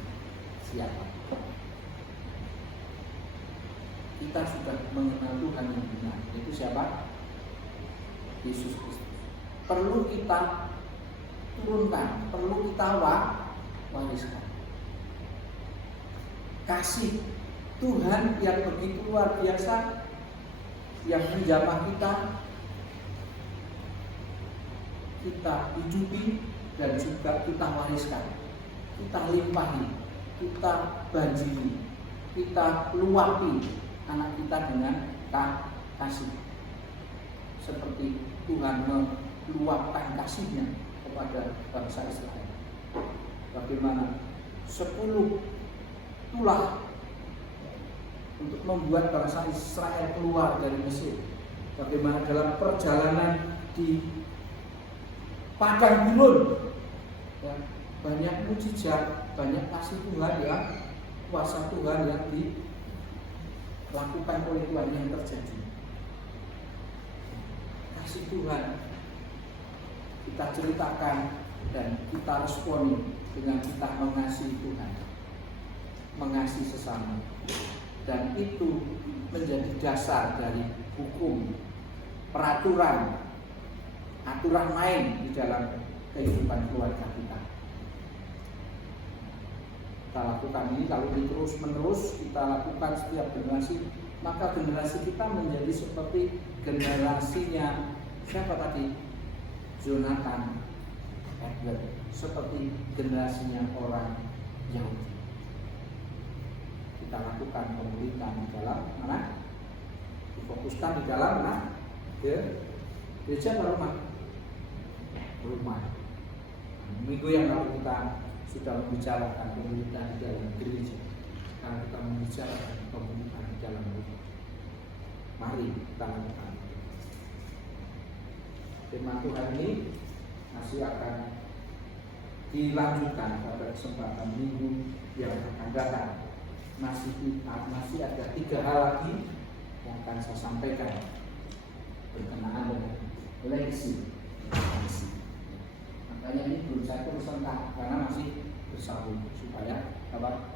siapa. Kita sudah mengenal Tuhan yang benar, itu siapa? Yesus Kristus. Perlu kita turunkan, perlu kita wariskan. Kasih Tuhan yang begitu luar biasa, yang menjamah kita hidupi dan juga kita wariskan, kita limpahi, kita banjiri, kita luapi anak kita dengan kasih, seperti Tuhan meluapkan kasihnya kepada bangsa Israel. Bagaimana 10 tulah untuk membuat bangsa Israel keluar dari Mesir. Bagaimana dalam perjalanan di padang gurun, ya, banyak mujizat, banyak kasih Tuhan, ya, kuasa Tuhan yang dilakukan oleh Tuhan yang terjadi. Kasih Tuhan kita ceritakan dan kita responi dengan kita mengasihi Tuhan, mengasihi sesama, dan itu menjadi dasar dari hukum, peraturan, aturan main di dalam kehidupan keluarga kita. Kita lakukan ini, kalau ini terus menerus kita lakukan setiap generasi, maka generasi kita menjadi seperti generasinya siapa tadi? Jonathan Edwards, seperti generasinya orang Yahudi. Kita lakukan pemuridan di dalam mana? Difokuskan di dalam mana? Gereja atau rumah. Minggu yang lalu kita sudah membicarakan pemuridan di dalam gereja. karena kita membicarakan pembukaan di dalam rumah. Mari kita lakukan. Tema Tuhan ini masih akan dilanjutkan pada kesempatan minggu yang akan datang. Masih ada 3 hal lagi yang akan saya sampaikan berkenaan dengan legacy. Makanya ini belum saya tulis tentang karena masih bersambung supaya apa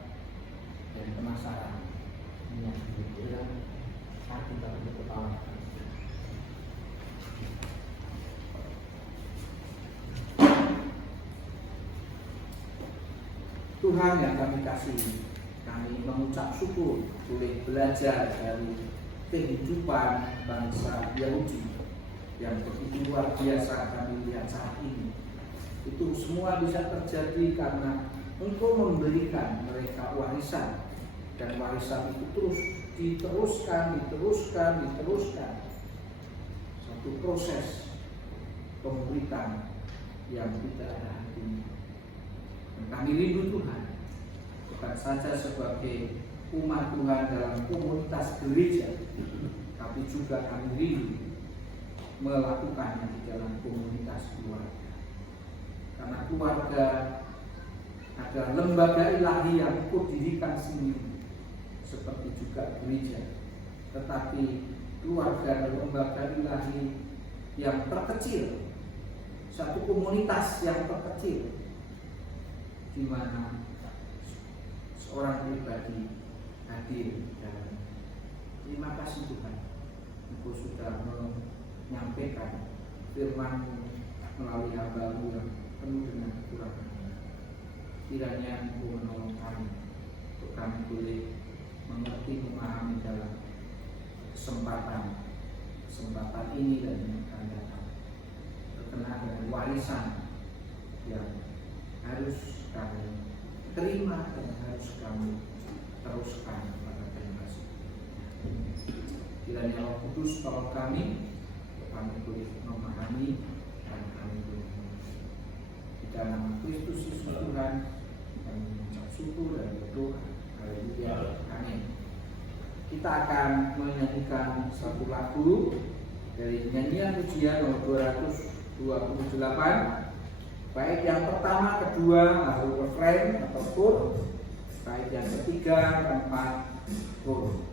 dan penasaran ini yang berbeda aku tak ketawa. Tuhan yang kami kasih, kami mengucap syukur boleh belajar dari kehidupan bangsa Yahudi yang begitu luar biasa kami lihat saat ini. Itu semua bisa terjadi karena Engkau memberikan mereka warisan, dan warisan itu terus diteruskan. Satu proses pemuritan yang tidak ada hentinya. Dan kami rindu Tuhan, bukan saja sebagai umat Tuhan dalam komunitas gereja, tapi juga kami rindu melakukannya di dalam komunitas keluarga. Karena keluarga adalah lembaga ilahi yang Engkau dirikan sendiri, seperti juga gereja. Tetapi keluarga adalah lembaga ilahi yang terkecil, satu komunitas yang terkecil, di mana seorang pribadi hadir dalam. Terima kasih Tuhan, Engkau sudah menyampaikan firman-Mu melalui hamba-Mu yang penuh dengan kekurangan. Kiranya Engkau menolong kami untuk kami boleh mengerti, memahami dalam kesempatan ini dan yang akan datang berkenaan dengan warisan yang harus kami terima dan harus kami teruskan pada generasi. Kiranya Roh Kudus tolong kami boleh memahami dan kami boleh di dalam Kristus Yesus Tuhan kami mengucap syukur dan berdoa. Haleluya. Amin. Kita akan menyanyikan satu lagu dari nyanyian pujian nomor 228, baik yang pertama, kedua, lalu refrain atau chord, baik yang ketiga, keempat, chord.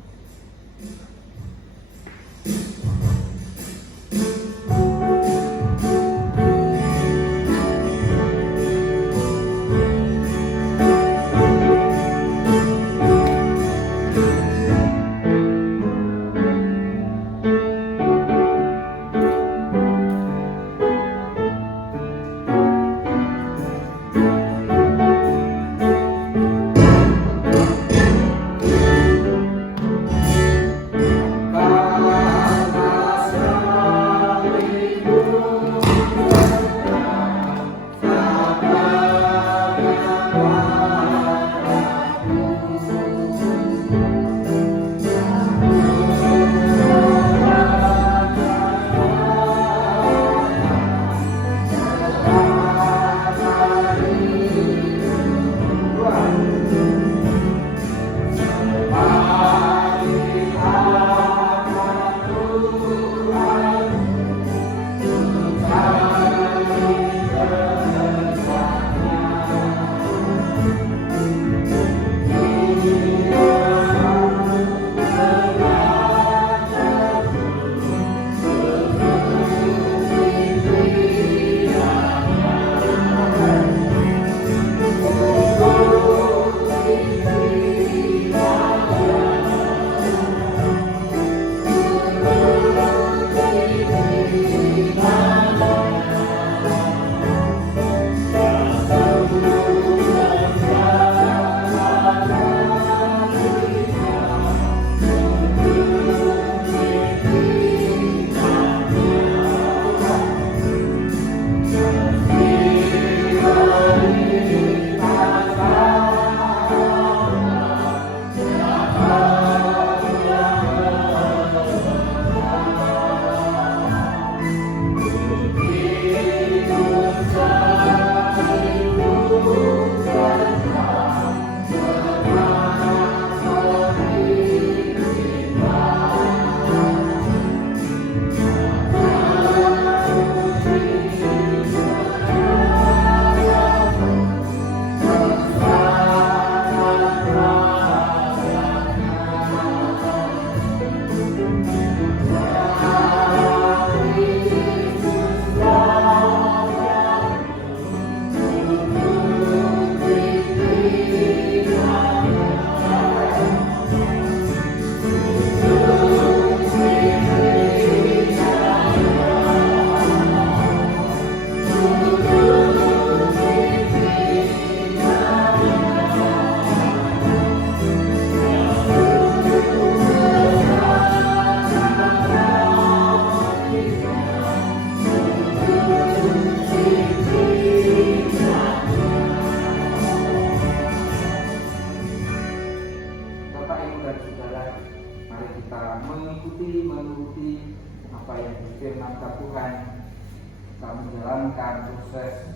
apa yang difirmankan Tuhan, kami menjalankan proses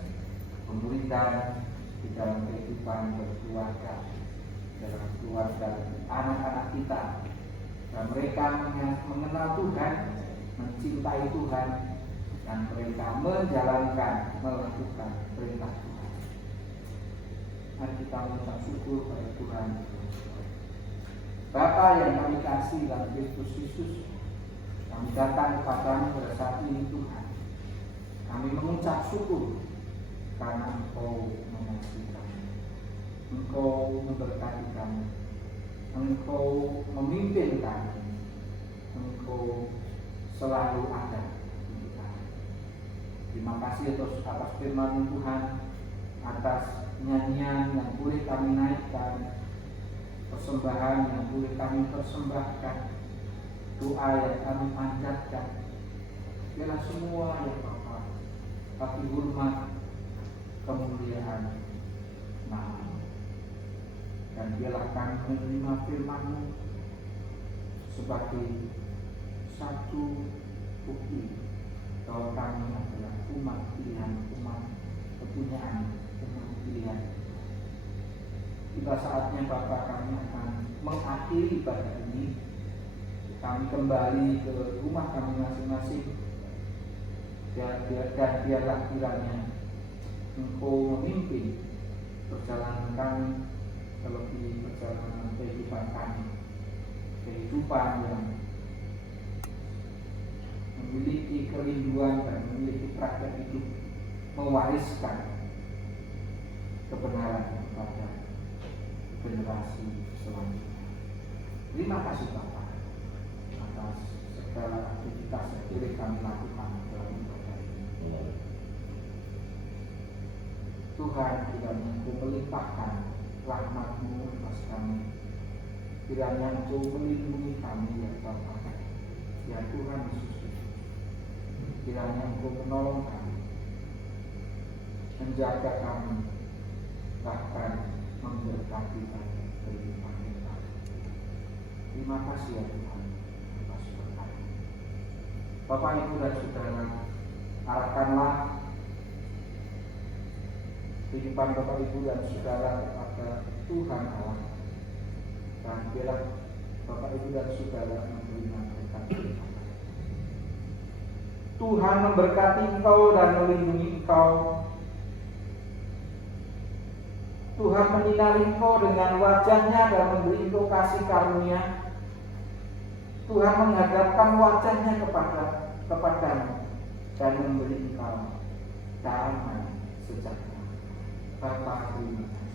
pemuridan di dalam kehidupan berkeluarga, dalam keluarga anak-anak kita, dan mereka mengenal Tuhan, mencintai Tuhan, dan mereka menjalankan, melakukan perintah Tuhan. Mari kita mengucap syukur pada Tuhan. Bapa yang kami kasih dalam Kristus Yesus, kami datang kepadamu pada saat ini Tuhan. Kami mengucap syukur karena Engkau mengasihi kami, Engkau memberkati kami, Engkau memimpin kami, Engkau selalu ada di kami. Terima kasih atas firman Tuhan, atas nyanyian yang boleh kami naikkan, persembahan yang boleh kami persembahkan, doa yang kami panjatkan. Biarlah semua yang Bapa, tapi hormat, kemuliaan nama. Dan biarlah kami menerima firman-Mu sebagai satu bukti bahwa kami adalah umat pilihan, umat kepunyaan, umat pilihan. Tiba saatnya Bapa, kami akan mengakhiri ibadah ini. Kami kembali ke rumah kami masing-masing, dan biarlah kiranya Engkau memimpin perjalanan kami, terlebih perjalanan kehidupan kami, kehidupan yang memiliki kerinduan dan memiliki praktek hidup, mewariskan kebenaran kepada generasi selanjutnya. Terima kasih Bapak atas segala aktivitas yang boleh kami lakukan dalam ibadah ini. Tuhan, kiranya Engkau melimpahkan rahmat-Mu atas kami, kiranya Engkau melindungi kami ya Bapa, ya Tuhan Yesus, kiranya Engkau menolong kami, menjaga kami, bahkan memberkati kami kehidupan kita. Terima kasih ya Tuhan atas berkat. Bapak, Ibu dan Saudara, arahkanlah kehidupan Bapak, Ibu dan Saudara kepada Tuhan Allah, dan biarlah Bapak, Ibu dan Saudara menerima berkat. Tuhan memberkati engkau dan melindungi engkau. Tuhan menyinari engkau dengan wajahnya dan memberi engkau kasih karunia. Tuhan menghadapkan wajahnya kepadamu dan memberi engkau damai sejahtera. Bapa, terima kasih.